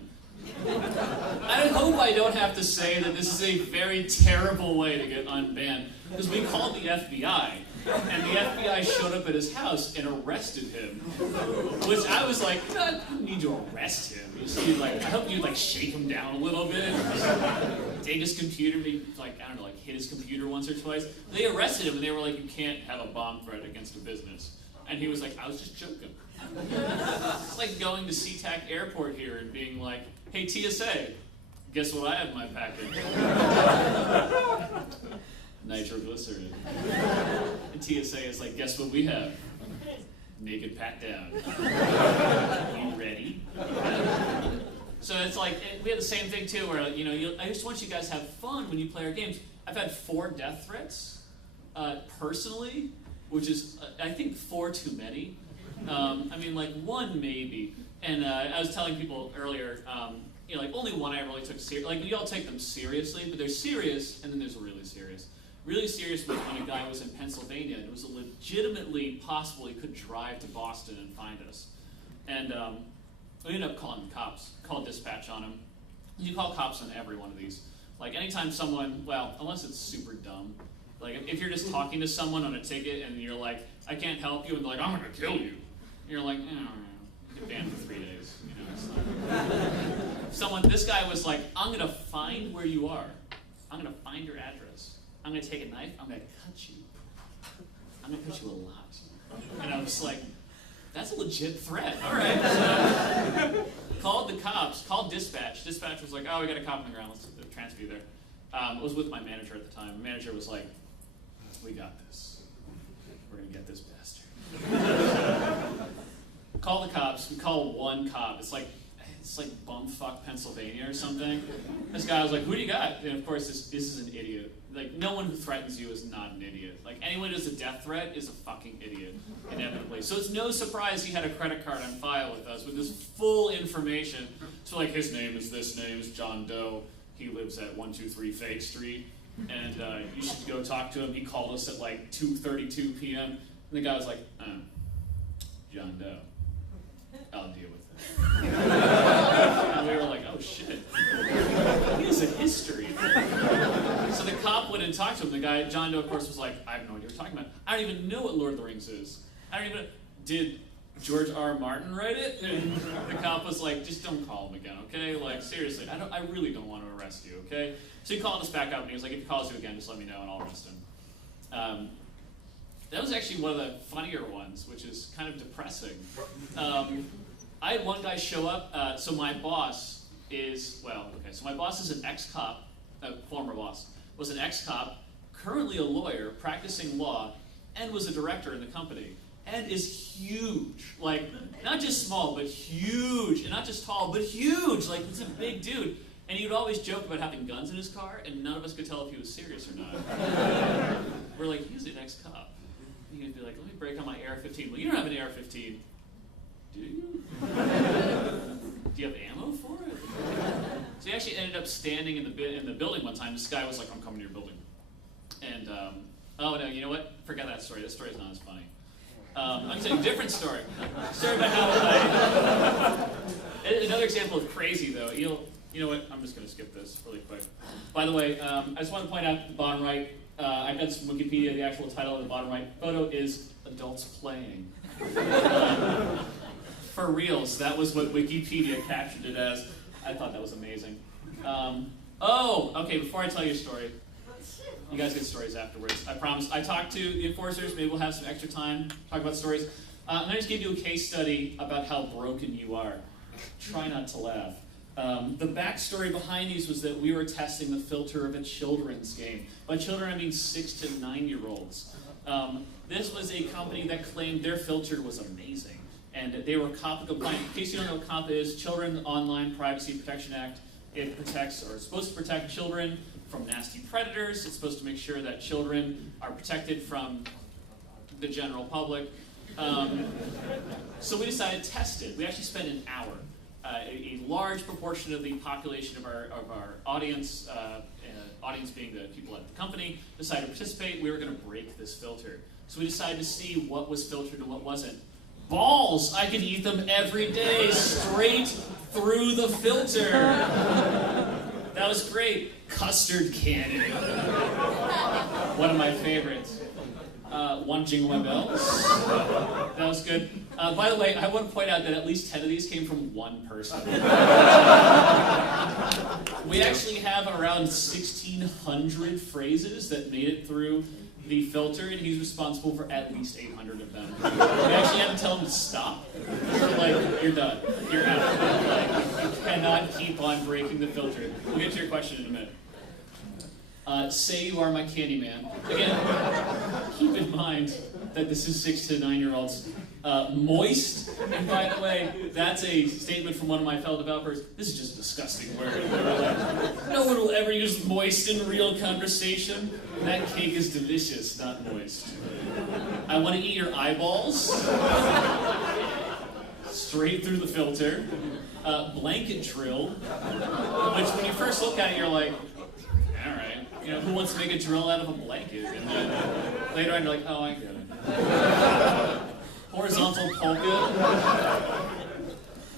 I hope I don't have to say that this is a very terrible way to get unbanned, because we called the FBI, and the FBI showed up at his house and arrested him. Which I was like, you don't need to arrest him. I hope you'd like shake him down a little bit, take his computer, maybe like, I don't know, like hit his computer once or twice. They arrested him and they were like, you can't have a bomb threat against a business. And he was like, I was just joking. It's like going to SeaTac Airport here and being like, hey TSA, guess what I have in my package? Nitroglycerin. And TSA is like, guess what we have? Naked pat down. You ready? So it's like, we have the same thing too, where, you know, I just want you guys to have fun when you play our games. I've had 4 death threats, personally, which is, I think, 4 too many. I mean, like, 1 maybe. And I was telling people earlier, you know, like, only 1 I really took seriously. Like, you all take them seriously, but there's serious, and then there's really serious. Really serious was when a guy was in Pennsylvania, and it was legitimately possible he could drive to Boston and find us. And we ended up calling the cops, called dispatch on him. You call cops on every one of these. Like, anytime someone, well, unless it's super dumb. Like, if you're just talking to someone on a ticket and you're like, I can't help you, and they're like, I'm gonna kill you. You're like, get banned for 3 days. You know, it's not. This guy was like, I'm gonna find where you are. I'm gonna find your address. I'm gonna take a knife. I'm gonna cut you. I'm gonna cut you a lot. And I was like, that's a legit threat. All right. So, called the cops. Called dispatch. Dispatch was like, oh, we got a cop on the ground. Let's transfer you there. I was with my manager at the time. The manager was like, we got this. We're gonna get this bastard. Call the cops. We call one cop. It's like bumfuck Pennsylvania or something. This guy was like, who do you got? And of course, this is an idiot. Like, no one who threatens you is not an idiot. Like, anyone who does a death threat is a fucking idiot, inevitably. So it's no surprise he had a credit card on file with us with this full information. So like, his name is this, name is John Doe. He lives at 123 Fake Street. And you should go talk to him. He called us at like 2:32 p.m. And the guy was like, John Doe. I'll deal with it. And we were like, oh shit. He has a history. So the cop went and talked to him. The guy, John Doe, of course, was like, I have no idea what you're talking about. I don't even know what Lord of the Rings is. I don't even, did George R. Martin write it? And the cop was like, just don't call him again, okay? Like, seriously, I really don't want to arrest you, okay? So he called us back up and he was like, if he calls you again, just let me know and I'll arrest him. That was actually one of the funnier ones, which is kind of depressing. I had one guy show up, so my boss is, so my boss is an ex-cop, former boss, was an ex-cop, currently a lawyer, practicing law, and was a director in the company, and is huge. Like, not just small, but huge, and not just tall, but huge. Like, he's a big dude. And he would always joke about having guns in his car, and none of us could tell if he was serious or not. We're like, he's an ex-cop. He'd be like, let me break on my AR-15. Well, you don't have an AR-15. Do you? Do you have ammo for it? So he actually ended up standing in the building one time. This guy was like, I'm coming to your building. And, oh no, you know what? Forget that story. That story is not as funny. I'm saying a different story. Story about how another example of crazy, though. You know what? I'm just going to skip this really quick. By the way, I just want to point out the bottom right. I've done some Wikipedia. The actual title of the bottom right photo is Adults Playing. For reals, that was what Wikipedia captured it as. I thought that was amazing. Okay, before I tell you a story, you guys get stories afterwards. I promise. I talked to the enforcers. Maybe we'll have some extra time to talk about stories. I'm going to just give you a case study about how broken you are. Try not to laugh. The backstory behind these was that we were testing the filter of a children's game. By children, I mean 6 to 9-year-olds. This was a company that claimed their filter was amazing, and they were COPPA compliant. In case you don't know what COPPA is, Children Online Privacy Protection Act. It protects, or is supposed to protect children from nasty predators. It's supposed to make sure that children are protected from the general public. So we decided to test it. We actually spent an hour. A large proportion of the population of our audience, audience being the people at the company, decided to participate. We were going to break this filter. So we decided to see what was filtered and what wasn't. Balls! I could eat them every day, straight through the filter. That was great. Custard candy. One of my favorites. One Jingle Bells. That was good. By the way, I want to point out that at least 10 of these came from one person. We actually have around 1,600 phrases that made it through the filter, and he's responsible for at least 800 of them. We actually had to tell him to stop. We're like, you're done. You're out. Like, you cannot keep on breaking the filter. We'll get to your question in a minute. Say you are my candy man. Again, keep in mind that this is 6 to 9-year-olds. Moist, and by the way, that's a statement from one of my fellow developers. This is just a disgusting word. Like, no one will ever use moist in real conversation. That cake is delicious, not moist. I want to eat your eyeballs. Straight through the filter. Blanket drill, which when you first look at it, you're like, all right. You know, who wants to make a drill out of a blanket? And then later on, you're like, oh, I get it. Horizontal polka.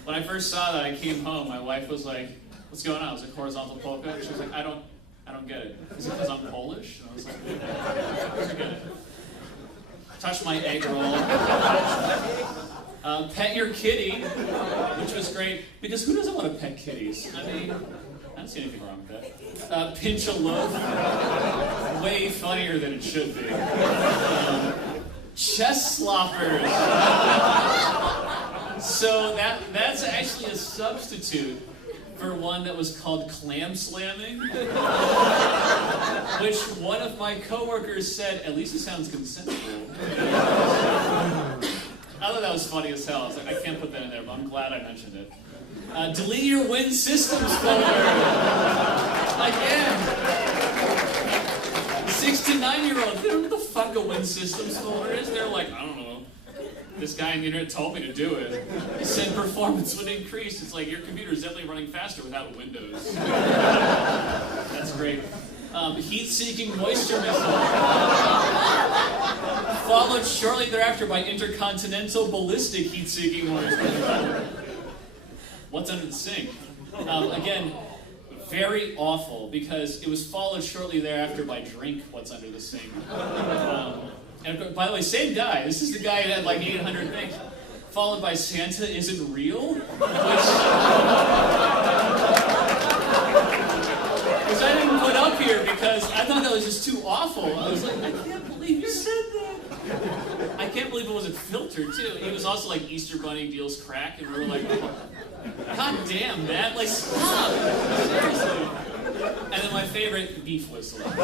When I first saw that, I came home. My wife was like, "What's going on?" I was like, "Horizontal polka." She was like, "I don't get it." Is it because I'm Polish?" And I was like, "I get it." Touch my egg roll. Pet Your Kitty, which was great, because who doesn't want to pet kitties? I mean, I don't see anything wrong with that. Pinch a Loaf, way funnier than it should be. Chest Sloppers. So that's actually a substitute for one that was called Clam Slamming, which one of my coworkers said, at least it sounds consensual. I thought that was funny as hell. I was like, I can't put that in there, but I'm glad I mentioned it. Delete your Win Systems folder. Again. 6 to 9-year-olds, they don't know what the fuck a Win Systems folder is. They're like, I don't know. This guy on the internet told me to do it. He said performance would increase. It's like your computer is definitely running faster without Windows. That's great. Heat-seeking moisture missile. Followed shortly thereafter by intercontinental ballistic heat-seeking moisture missile. What's under the sink? Again, very awful, because it was followed shortly thereafter by drink what's under the sink. And by the way, same guy. This is the guy who had like 800 things. Followed by Santa Isn't Real, which I didn't put up here because I thought that was just too awful. I was like, I can't believe you said that. I can't believe it wasn't filtered, too. He was also like, Easter Bunny deals crack, and we were like, oh, God damn, Matt, like, stop! Seriously. And then my favorite, Beef Whistle. Which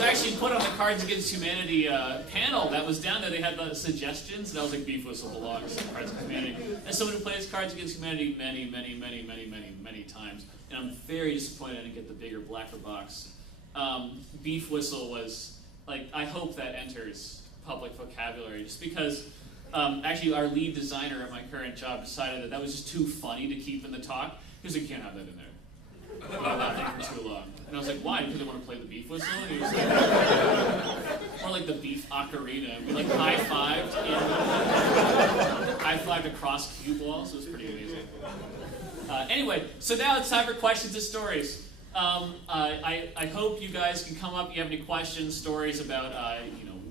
I actually put on the Cards Against Humanity panel that was down there. They had the suggestions, and I was like, Beef Whistle belongs to Cards Against Humanity. As someone who plays Cards Against Humanity many times, and I'm very disappointed I didn't get the bigger, blacker box. Beef Whistle was, like, I hope that enters public vocabulary, just because actually our lead designer at my current job decided that was just too funny to keep in the talk. He was like, you can't have that in there. That thing for too long. And I was like, why? Because I want to play the Beef Whistle? And he was like, or like the Beef Ocarina. And we like high-fived across cue balls. It was pretty amazing. Anyway, so now it's time for questions and stories. I hope you guys can come up. You have any questions, stories about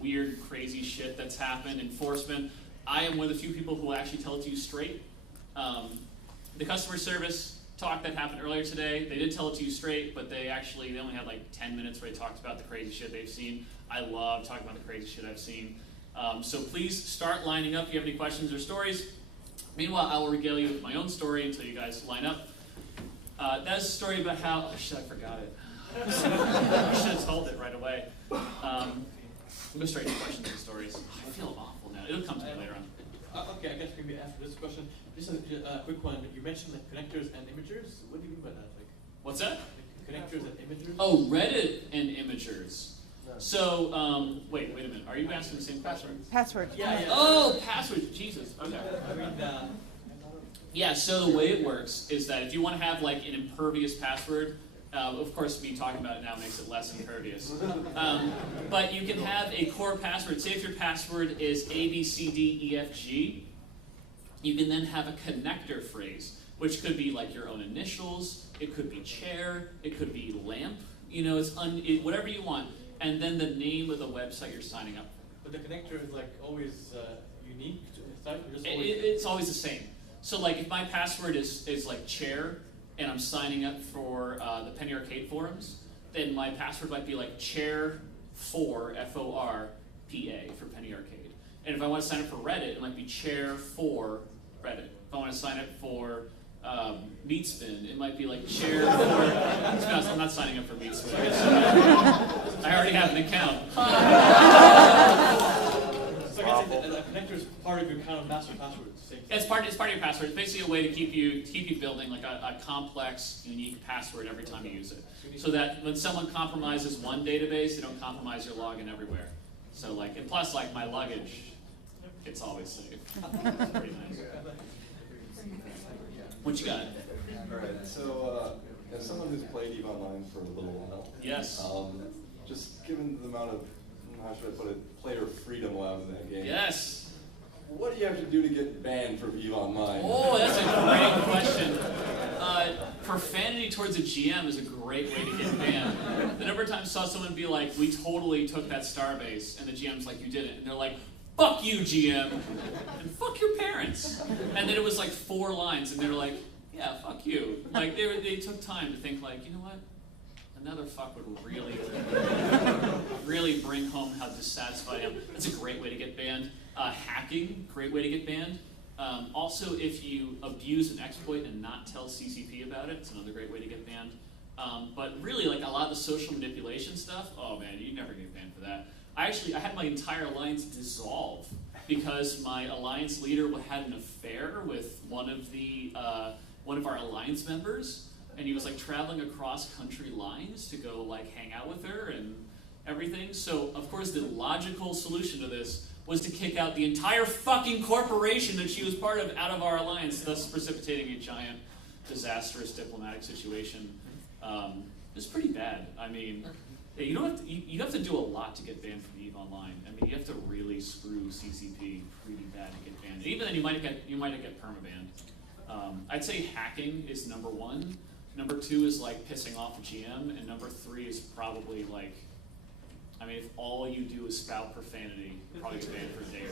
weird, crazy shit that's happened, enforcement. I am one of the few people who will actually tell it to you straight. The customer service talk that happened earlier today, they did tell it to you straight, but they only had like 10 minutes where they talked about the crazy shit they've seen. I love talking about the crazy shit I've seen. So please start lining up if you have any questions or stories. Meanwhile, I will regale you with my own story until you guys line up. That's a story about how, oh shit, I forgot it. I should have told it right away. I'm going straight to questions and stories. I feel awful now. It'll come to me later on. Okay, I guess maybe after this question, just a quick one. You mentioned like connectors and imagers. What do you mean by that? Like, what's that? Connectors and imagers? Oh, Reddit and imagers. So, wait a minute. Are you asking the same question? Password. Yeah. Oh, password. Jesus. Okay. I mean, Yeah, so the way it works is that if you want to have like an impervious password, of course me talking about it now makes it less impervious. But you can have a core password. Say if your password is ABCDEFG, you can then have a connector phrase, which could be like your own initials, it could be chair, it could be lamp, it's whatever you want, and then the name of the website you're signing up for. but the connector is like always unique to the site? Or just It's always the same. So like if my password is like chair, and I'm signing up for the Penny Arcade forums, then my password might be like chair4, F-O-R-P-A, for Penny Arcade. And if I want to sign up for Reddit, it might be chair4 Reddit. If I want to sign up for Meatspin, it might be like chair4. To be honest, I'm not signing up for Meatspin. I already have an account. So I guess the connector is part of your kind of master password. It's part of your password. It's basically a way to keep you building like a complex, unique password every time you use it. So that when someone compromises one database, they don't compromise your login everywhere. So like, and plus like my luggage, it's always safe. It's pretty nice. What you got? Alright, so as someone who's played EVE Online for a little while, Yes. Just given the amount of, how should I put it, player freedom allowed in that game. Yes. What do you have to do to get banned from EVE Online? Oh, that's a great question. Profanity towards a GM is a great way to get banned. The number of times I saw someone be like, we totally took that starbase, and the GM's like, you didn't. And they're like, fuck you, GM, and fuck your parents. And then it was like 4 lines, and they were like, yeah, fuck you. Like, they took time to think like, you know what? Another fuck would really bring home how dissatisfied I am. That's a great way to get banned. Hacking, great way to get banned. Also, if you abuse an exploit and not tell CCP about it, it's another great way to get banned. But really, like a lot of the social manipulation stuff, oh man, you never get banned for that. I had my entire alliance dissolve because my alliance leader had an affair with one of our alliance members, and he was like traveling across country lines to go like hang out with her and everything. So of course the logical solution to this was to kick out the entire fucking corporation that she was part of out of our alliance, thus precipitating a giant, disastrous diplomatic situation. It's pretty bad. I mean, you have to do a lot to get banned from EVE Online. I mean, you have to really screw CCP pretty bad to get banned. Even then, you might get permabanned. I'd say hacking is number 1. Number 2 is like pissing off a GM, and number 3 is probably like, I mean, if all you do is spout profanity, you'll probably get banned for a day or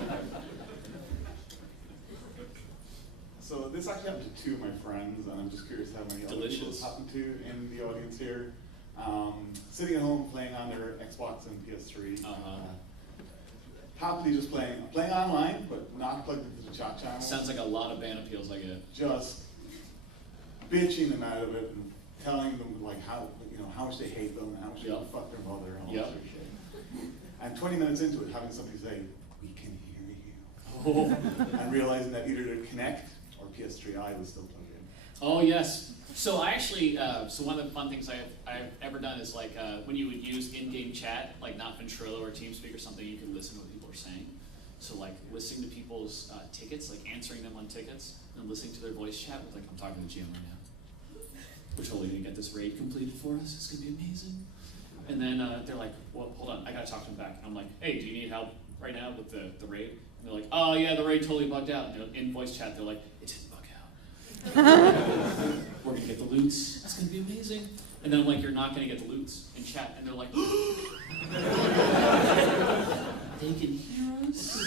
2. So this actually happened to 2 of my friends, and I'm just curious how many other people it's happened to in the audience here. Sitting at home playing on their Xbox and PS3. Happily just playing online, but not plugged into the chat channel. Sounds like a lot of ban appeals I get. Just bitching them out of it and telling them like how much they hate them and how much they fuck their mother and all that sort of shit. And 20 minutes into it, having somebody say, "We can hear you," and realizing that either their Kinect or PS3i was still plugged in. Oh yes. So I actually, so one of the fun things I've ever done is like when you would use in-game chat, like not Ventrilo or TeamSpeak or something, you could listen to what people are saying. So like listening to people's tickets, like answering them on tickets, and listening to their voice chat with like, I'm talking to GM right now. We're totally gonna get this raid completed for us. It's gonna be amazing. And then they're like, well, hold on, I gotta talk to them back. And I'm like, hey, do you need help right now with the raid? And they're like, oh yeah, the raid totally bugged out. And in voice chat, they're like, it didn't bug out. We're gonna get the loots. That's gonna be amazing. And then I'm like, you're not gonna get the loots in chat. And they're like, they can hear us.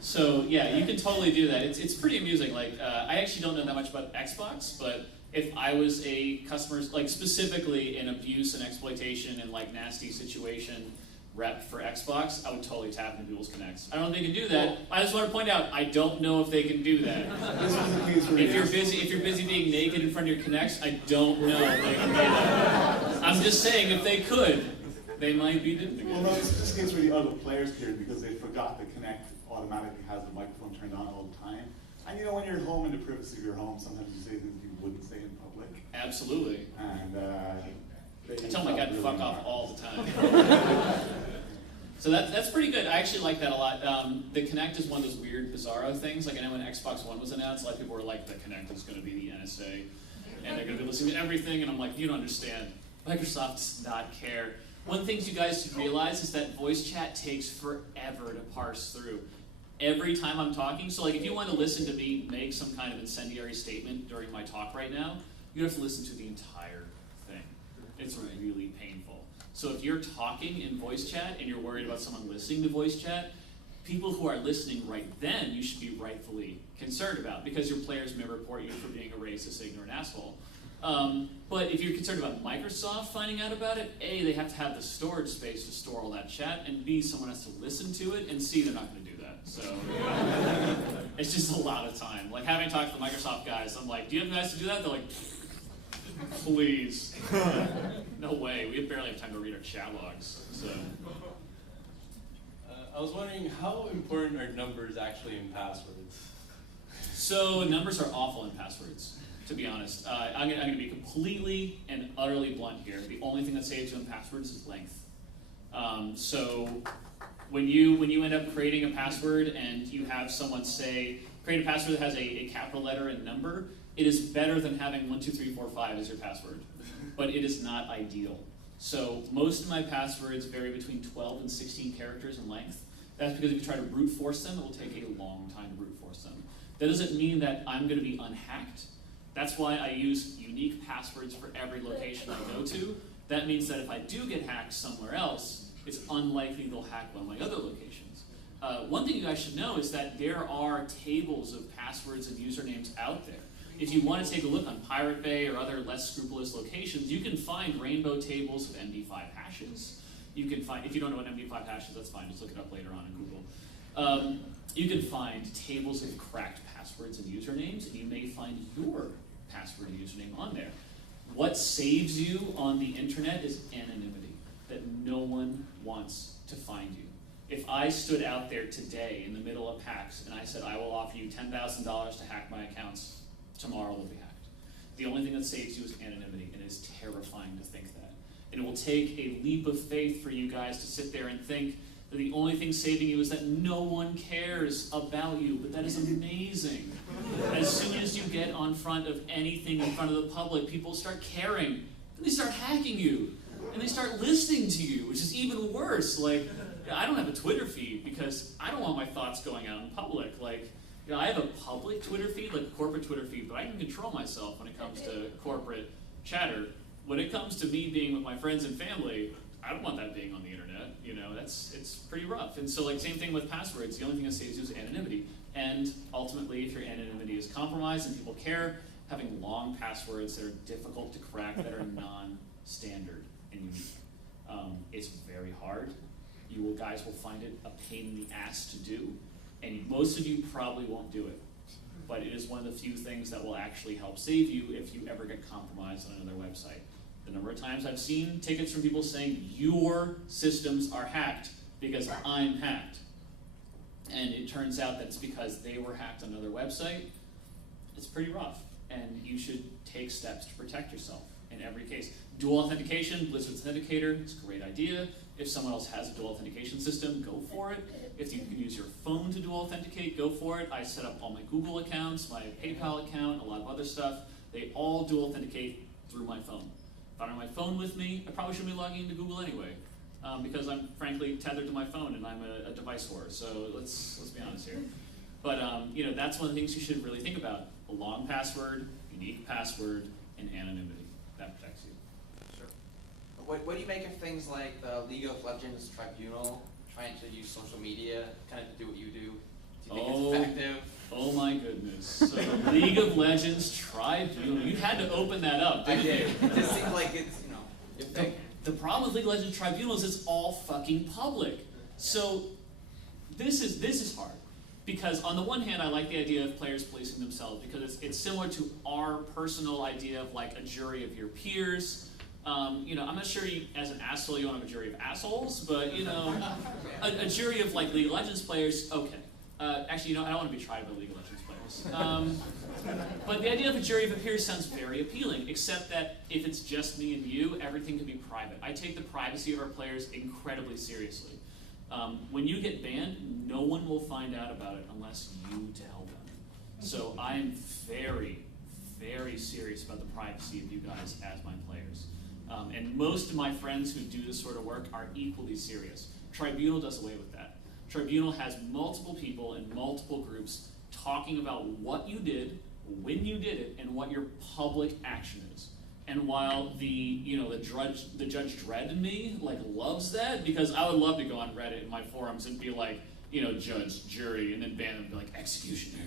So yeah, you can totally do that. It's pretty amusing. Like I actually don't know that much about Xbox, but if I was a customer, like specifically in abuse and exploitation and like nasty situation rep for Xbox, I would totally tap into people's connects. I don't know if they can do that. I just want to point out, I don't know if they can do that. If you're busy being naked in front of your connects, I don't know if they can do that. I'm just saying, if they could, they might be doing it. Well, no, it's just a case where the other players cared because they forgot that Kinect automatically has the microphone turned on all the time. And you know, when you're home in the privacy of your home, sometimes you say things you wouldn't say in public. Absolutely. And I tell my guy to fuck off all the time. So that's pretty good. I actually like that a lot. The Kinect is one of those weird, bizarro things. Like I know when Xbox One was announced, a lot of people were like, the Kinect is going to be the NSA, and they're going to be listening to everything. And I'm like, you don't understand. Microsoft does not care. One of the things you guys should realize is that voice chat takes forever to parse through. Every time I'm talking, so like if you want to listen to me make some kind of incendiary statement during my talk right now, you have to listen to the entire thing. It's really painful. So if you're talking in voice chat and you're worried about someone listening to voice chat, people who are listening right then you should be rightfully concerned about, because your players may report you for being a racist, ignorant asshole. But if you're concerned about Microsoft finding out about it, A, they have to have the storage space to store all that chat, and B, someone has to listen to it, and C, they're not going to do that. So it's just a lot of time. Like having talked to the Microsoft guys, I'm like, do you have guys to do that? They're like, please. No way. We barely have time to read our chat logs. So. I was wondering, how important are numbers actually in passwords? So numbers are awful in passwords, to be honest. I'm going to be completely and utterly blunt here. The only thing that saves you in passwords is length. So when you end up creating a password and you have someone say, create a password that has a capital letter and number, it is better than having 1, 2, 3, 4, 5 as your password. But it is not ideal. So most of my passwords vary between 12 and 16 characters in length. That's because if you try to brute force them, it will take a long time to brute force them. That doesn't mean that I'm going to be unhacked. That's why I use unique passwords for every location I go to. That means that if I do get hacked somewhere else, it's unlikely they'll hack one of my other locations. One thing you guys should know is that there are tables of passwords and usernames out there. If you want to take a look on Pirate Bay or other less scrupulous locations, you can find rainbow tables of MD5 hashes. You can find, if you don't know what MD5 hash is, that's fine, just look it up later on in Google. You can find tables of cracked passwords and usernames, and you may find your password and username on there. What saves you on the internet is anonymity, that no one wants to find you. If I stood out there today in the middle of PAX and I said, I will offer you $10,000 to hack my accounts, tomorrow they'll be hacked. The only thing that saves you is anonymity, and it is terrifying to think that. And it will take a leap of faith for you guys to sit there and think that the only thing saving you is that no one cares about you, but that is amazing. As soon as you get on front of anything in front of the public, people start caring, and they start hacking you, and they start listening to you, which is even worse. Like, I don't have a Twitter feed because I don't want my thoughts going out in public. Like, I have a public Twitter feed, like a corporate Twitter feed, but I can control myself when it comes to corporate chatter. When it comes to me being with my friends and family, I don't want that being on the internet. It's pretty rough. And so, like, same thing with passwords. The only thing that saves you is anonymity. And ultimately, if your anonymity is compromised and people care, having long passwords that are difficult to crack, that are non-standard and unique. It's very hard. You guys will find it a pain in the ass to do, and most of you probably won't do it. But it is one of the few things that will actually help save you if you ever get compromised on another website. The number of times I've seen tickets from people saying, your systems are hacked because I'm hacked. And it turns out that it's because they were hacked on another website. It's pretty rough, and you should take steps to protect yourself in every case. Dual authentication, Blizzard's Authenticator, it's a great idea. If someone else has a dual authentication system, go for it. If you can use your phone to dual authenticate, go for it. I set up all my Google accounts, my PayPal account, a lot of other stuff. They all dual authenticate through my phone. If I don't have my phone with me, I probably shouldn't be logging into Google anyway, because I'm frankly tethered to my phone and I'm a device whore. So let's be honest here. But that's one of the things you should really think about: a long password, unique password, and anonymity. That protects you. Sure. What do you make of things like the League of Legends Tribunal trying to use social media kind of to do what you do? Do you think it's effective? Oh my goodness. So the League of Legends Tribunal, you had to open that up, didn't you? It just seems like it's, The problem with League of Legends Tribunal is it's all fucking public. So this is hard. Because on the one hand, I like the idea of players policing themselves, because it's similar to our personal idea of like a jury of your peers. I'm not sure as an asshole you want to have a jury of assholes, but a jury of like League of Legends players, okay. Actually, I don't want to be tried by League of Legends players. But the idea of a jury of peers sounds very appealing, except that if it's just me and you, everything can be private. I take the privacy of our players incredibly seriously. When you get banned, no one will find out about it unless you tell them. So I am very, very serious about the privacy of you guys as my players. And most of my friends who do this sort of work are equally serious. Tribunal does away with that. Tribunal has multiple people in multiple groups talking about what you did, when you did it, and what your public action is. And while the Judge Dredd in me loves that, because I would love to go on Reddit in my forums and be like, judge, jury, and then ban them and be like, executioner.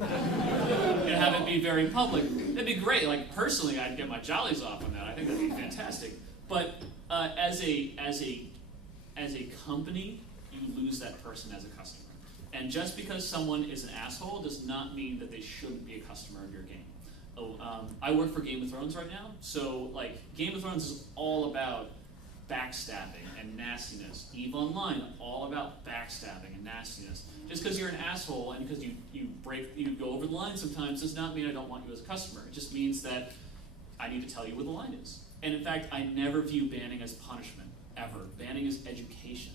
And have it be very public. That'd be great. Like, personally, I'd get my jollies off on that. I think that'd be fantastic. But as a company, you lose that person as a customer. And just because someone is an asshole does not mean that they shouldn't be a customer of your game. I work for Game of Thrones right now, so Game of Thrones is all about backstabbing and nastiness. EVE Online, all about backstabbing and nastiness. Just because you're an asshole and because you go over the line sometimes does not mean I don't want you as a customer. It just means that I need to tell you where the line is. And in fact, I never view banning as punishment, ever. Banning is education.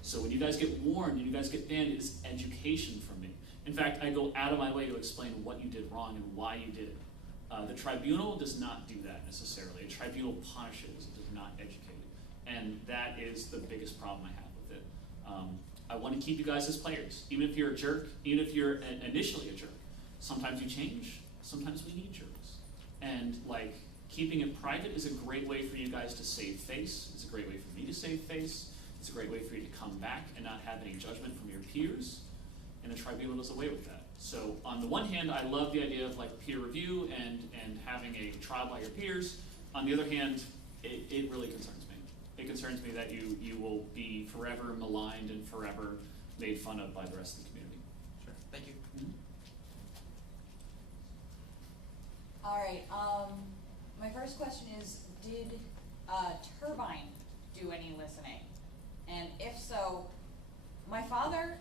So when you guys get warned and you guys get banned, it is education from me. In fact, I go out of my way to explain what you did wrong and why you did it. The tribunal does not do that necessarily. A tribunal punishes, it does not educate. And that is the biggest problem I have with it. I want to keep you guys as players. Even if you're a jerk, even if you're initially a jerk, sometimes you change, sometimes we need jerks. And keeping it private is a great way for you guys to save face. It's a great way for me to save face. It's a great way for you to come back and not have any judgment from your peers, and the tribunal does away with that. So on the one hand, I love the idea of like peer review and having a trial by your peers. On the other hand, it really concerns me. It concerns me that you will be forever maligned and forever made fun of by the rest of the community. Sure. Thank you. All right, my first question is, did Turbine do any listening? And if so, my father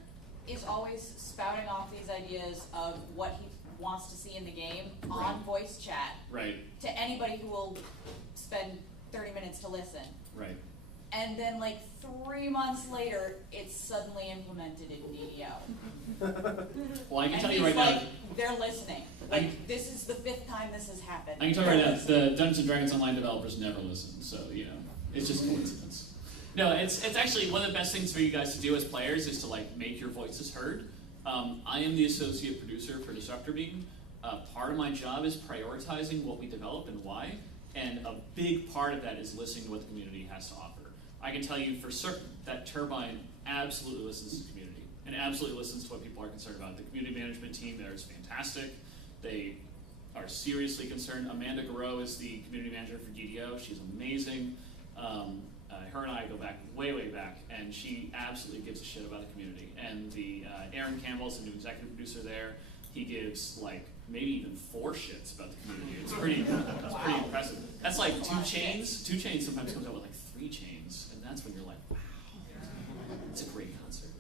is always spouting off these ideas of what he wants to see in the game on voice chat to anybody who will spend 30 minutes to listen. Right. And then like 3 months later, it's suddenly implemented in DDO. Well, I can And tell you he's right like, now. they're listening. Like, this is the 5th time this has happened. I can tell you right now, the Dungeons & Dragons Online developers never listen, so, you know, it's just coincidence. No, it's actually one of the best things for you guys to do as players is to, like, make your voices heard. I am the associate producer for Disruptor Beam. Part of my job is prioritizing what we develop and why, and a big part of that is listening to what the community has to offer. I can tell you for certain that Turbine absolutely listens to the community, and absolutely listens to what people are concerned about. The community management team there is fantastic. They are seriously concerned. Amanda Garreau is the community manager for DDO. She's amazing. Her and I go back, way, way back, and she absolutely gives a shit about the community. And the Aaron Campbell's the new executive producer there. He gives like maybe even 4 shits about the community. It's pretty impressive. That's like 2 chains. 2 chains sometimes comes out with like 3 chains, and that's when you're like, wow, it's a great concert.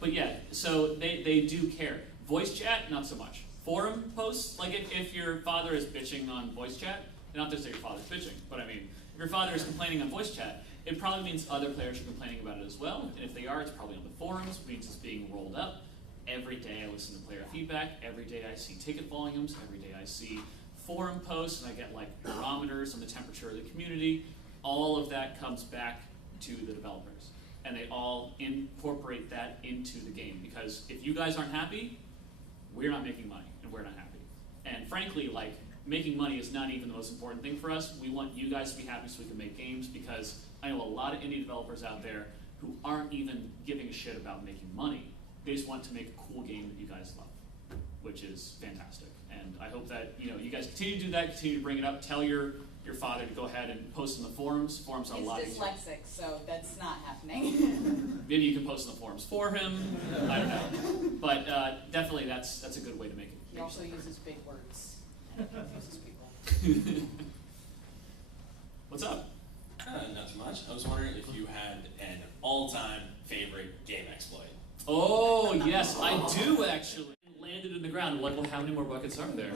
But yeah, so they do care. Voice chat, not so much. Forum posts, like if your father is bitching on voice chat, not just that your father's bitching, but I mean, if your father is complaining on voice chat, it probably means other players are complaining about it as well, and if they are, it's probably on the forums, means it's being rolled up. Every day I listen to player feedback, every day I see ticket volumes, every day I see forum posts, and I get like barometers on the temperature of the community. All of that comes back to the developers, and they all incorporate that into the game, because if you guys aren't happy, we're not making money, and we're not happy. And frankly, like, making money is not even the most important thing for us. We want you guys to be happy so we can make games, because I know a lot of indie developers out there who aren't even giving a shit about making money. They just want to make a cool game that you guys love, which is fantastic. And I hope that you guys continue to do that, continue to bring it up. Tell your father to go ahead and post in the forums. Forums are a lot easier. He's dyslexic, so that's not happening. Maybe you can post in the forums for him. I don't know. But definitely that's a good way to make it. He also uses big words. And confuses people. What's up? Not too much. I was wondering if you had an all-time favorite game exploit. Oh, yes, I do actually. Landed in the ground. Like, well, how many more buckets are there?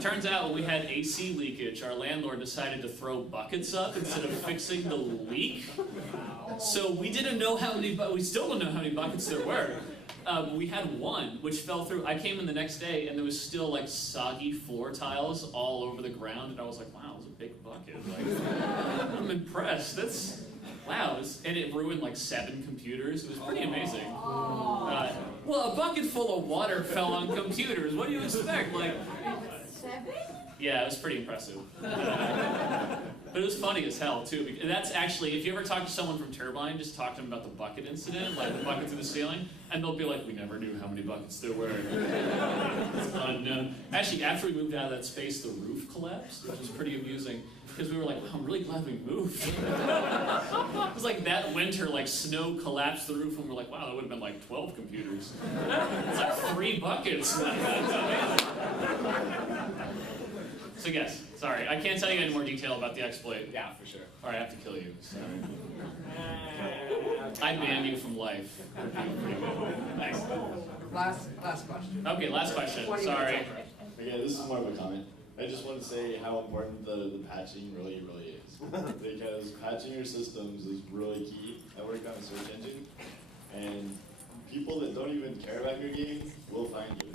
Turns out when we had AC leakage, our landlord decided to throw buckets up instead of fixing the leak. So we didn't know how many, but we still don't know how many buckets there were. We had one, which fell through. I came in the next day, and there was still like soggy floor tiles all over the ground, and I was like, wow, it was a big bucket. Like, I'm impressed. That's, wow. And it ruined like 7 computers. It was pretty amazing. Well, a bucket full of water fell on computers. What do you expect? Like, 7? yeah, it was pretty impressive. But it was funny as hell, too. And that's actually, if you ever talk to someone from Turbine, just talk to them about the bucket incident, like the bucket through the ceiling, and they'll be like, we never knew how many buckets there were. It's unknown. Actually, after we moved out of that space, the roof collapsed, which was pretty amusing, because we were like, wow, I'm really glad we moved. It was like that winter, like snow collapsed the roof, and we're like, wow, that would have been like 12 computers. It's like 3 buckets. That's amazing. So yes, sorry, I can't tell you any more detail about the exploit. Yeah, for sure. Or I have to kill you. Sorry. I ban you from life. Thanks. Last question. Okay, last question. Sorry. Okay, this is more of a comment. I just want to say how important the patching really is. Because patching your systems is really key. I work on a search engine, and people that don't even care about your game will find you.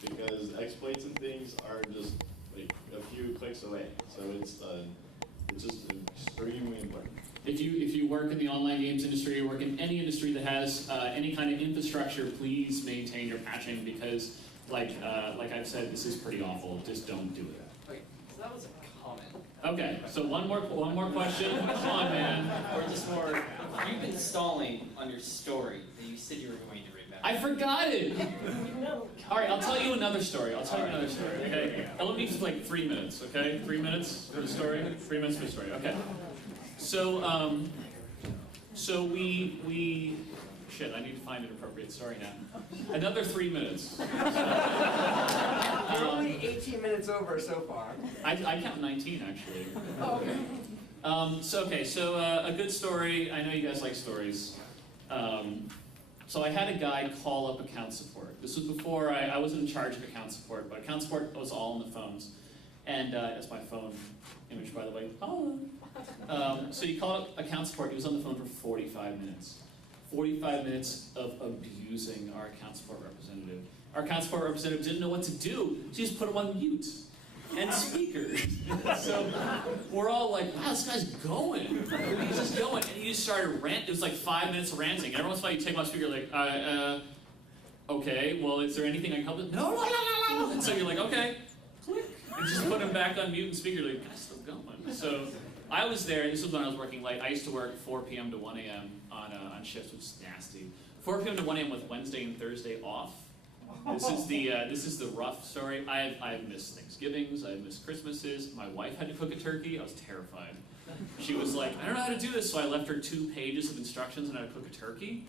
Because exploits and things are just like a few clicks away. So it's just extremely important. If you work in the online games industry or work in any industry that has any kind of infrastructure, please maintain your patching, because like I've said, this is pretty awful. Just don't do it. Okay, so that was a comment. Okay, so one more question. Come on, man. Or just more, you've been stalling on your story that you said you were going to read back. I forgot it. All right, I'll tell you another story. Okay, it'll be like 3 minutes. Okay, 3 minutes for the story. 3 minutes for the story. Okay. So so we shit. I need to find an appropriate story now. Another 3 minutes. You're only 18 minutes over so far. I count 19 actually. Oh, okay. So a good story. I know you guys like stories. So I had a guy call up account support. This was before I wasn't in charge of account support, but account support was all on the phones. And that's my phone image, by the way. Oh. So he called up account support. He was on the phone for 45 minutes. 45 minutes of abusing our account support representative. Our account support representative didn't know what to do. She just put him on mute and speaker. So we're all like, wow, this guy's going. He's just going. And he just started ranting. It was like 5 minutes of ranting. And every once in a while you take him off speaker, like, okay, well, is there anything I can help with? No. And so you're like, okay, click. And just put him back on mute and speaker, like, guy's still going. So I was there, and this was when I was working late. I used to work 4 p.m. to 1 a.m. on shifts, which is nasty. 4 p.m. to 1 a.m. with Wednesday and Thursday off. This is the rough story. I've missed Thanksgivings, I've missed Christmases. My wife had to cook a turkey. I was terrified. She was like, I don't know how to do this, so I left her 2 pages of instructions on how to cook a turkey.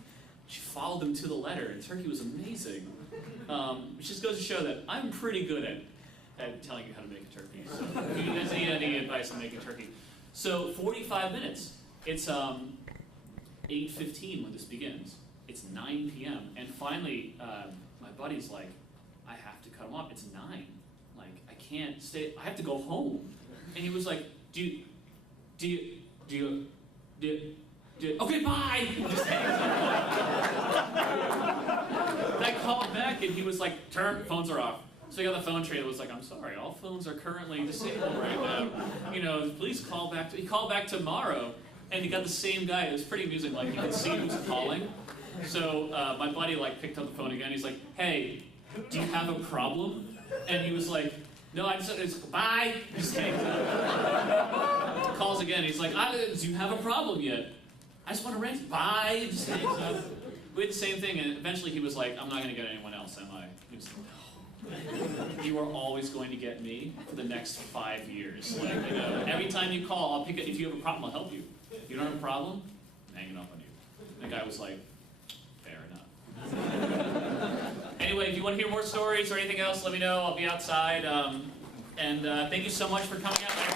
She followed them to the letter, and turkey was amazing. Which just goes to show that I'm pretty good at telling you how to make a turkey. So if you guys need any advice on making turkey. So 45 minutes. It's 8:15 when this begins. It's 9 p.m. And finally, my buddy's like, I have to cut him off. It's 9. Like, I can't stay. I have to go home. And he was like, do you, okay, bye. Just hangs up. And I called back and he was like, phones are off. So he got the phone tree and was like, I'm sorry, all phones are currently disabled right now. You know, please call back. He called back tomorrow and he got the same guy. It was pretty amusing. Like, you could see who was calling. So my buddy like picked up the phone again. He's like, hey, do you have a problem? And he was like, no, I just, bye. Just hangs up. Calls again. He's like, do you have a problem yet? I just want to rant. Bye. Just hangs up. We had the same thing, and eventually he was like, I'm not going to get anyone else, am I? He was like, no. You are always going to get me for the next 5 years. Like, you know, every time you call, I'll pick it. If you have a problem, I'll help you. If you don't have a problem, I'm hanging up on you. And the guy was like, fair enough. Anyway, if you want to hear more stories or anything else, let me know. I'll be outside. And thank you so much for coming out.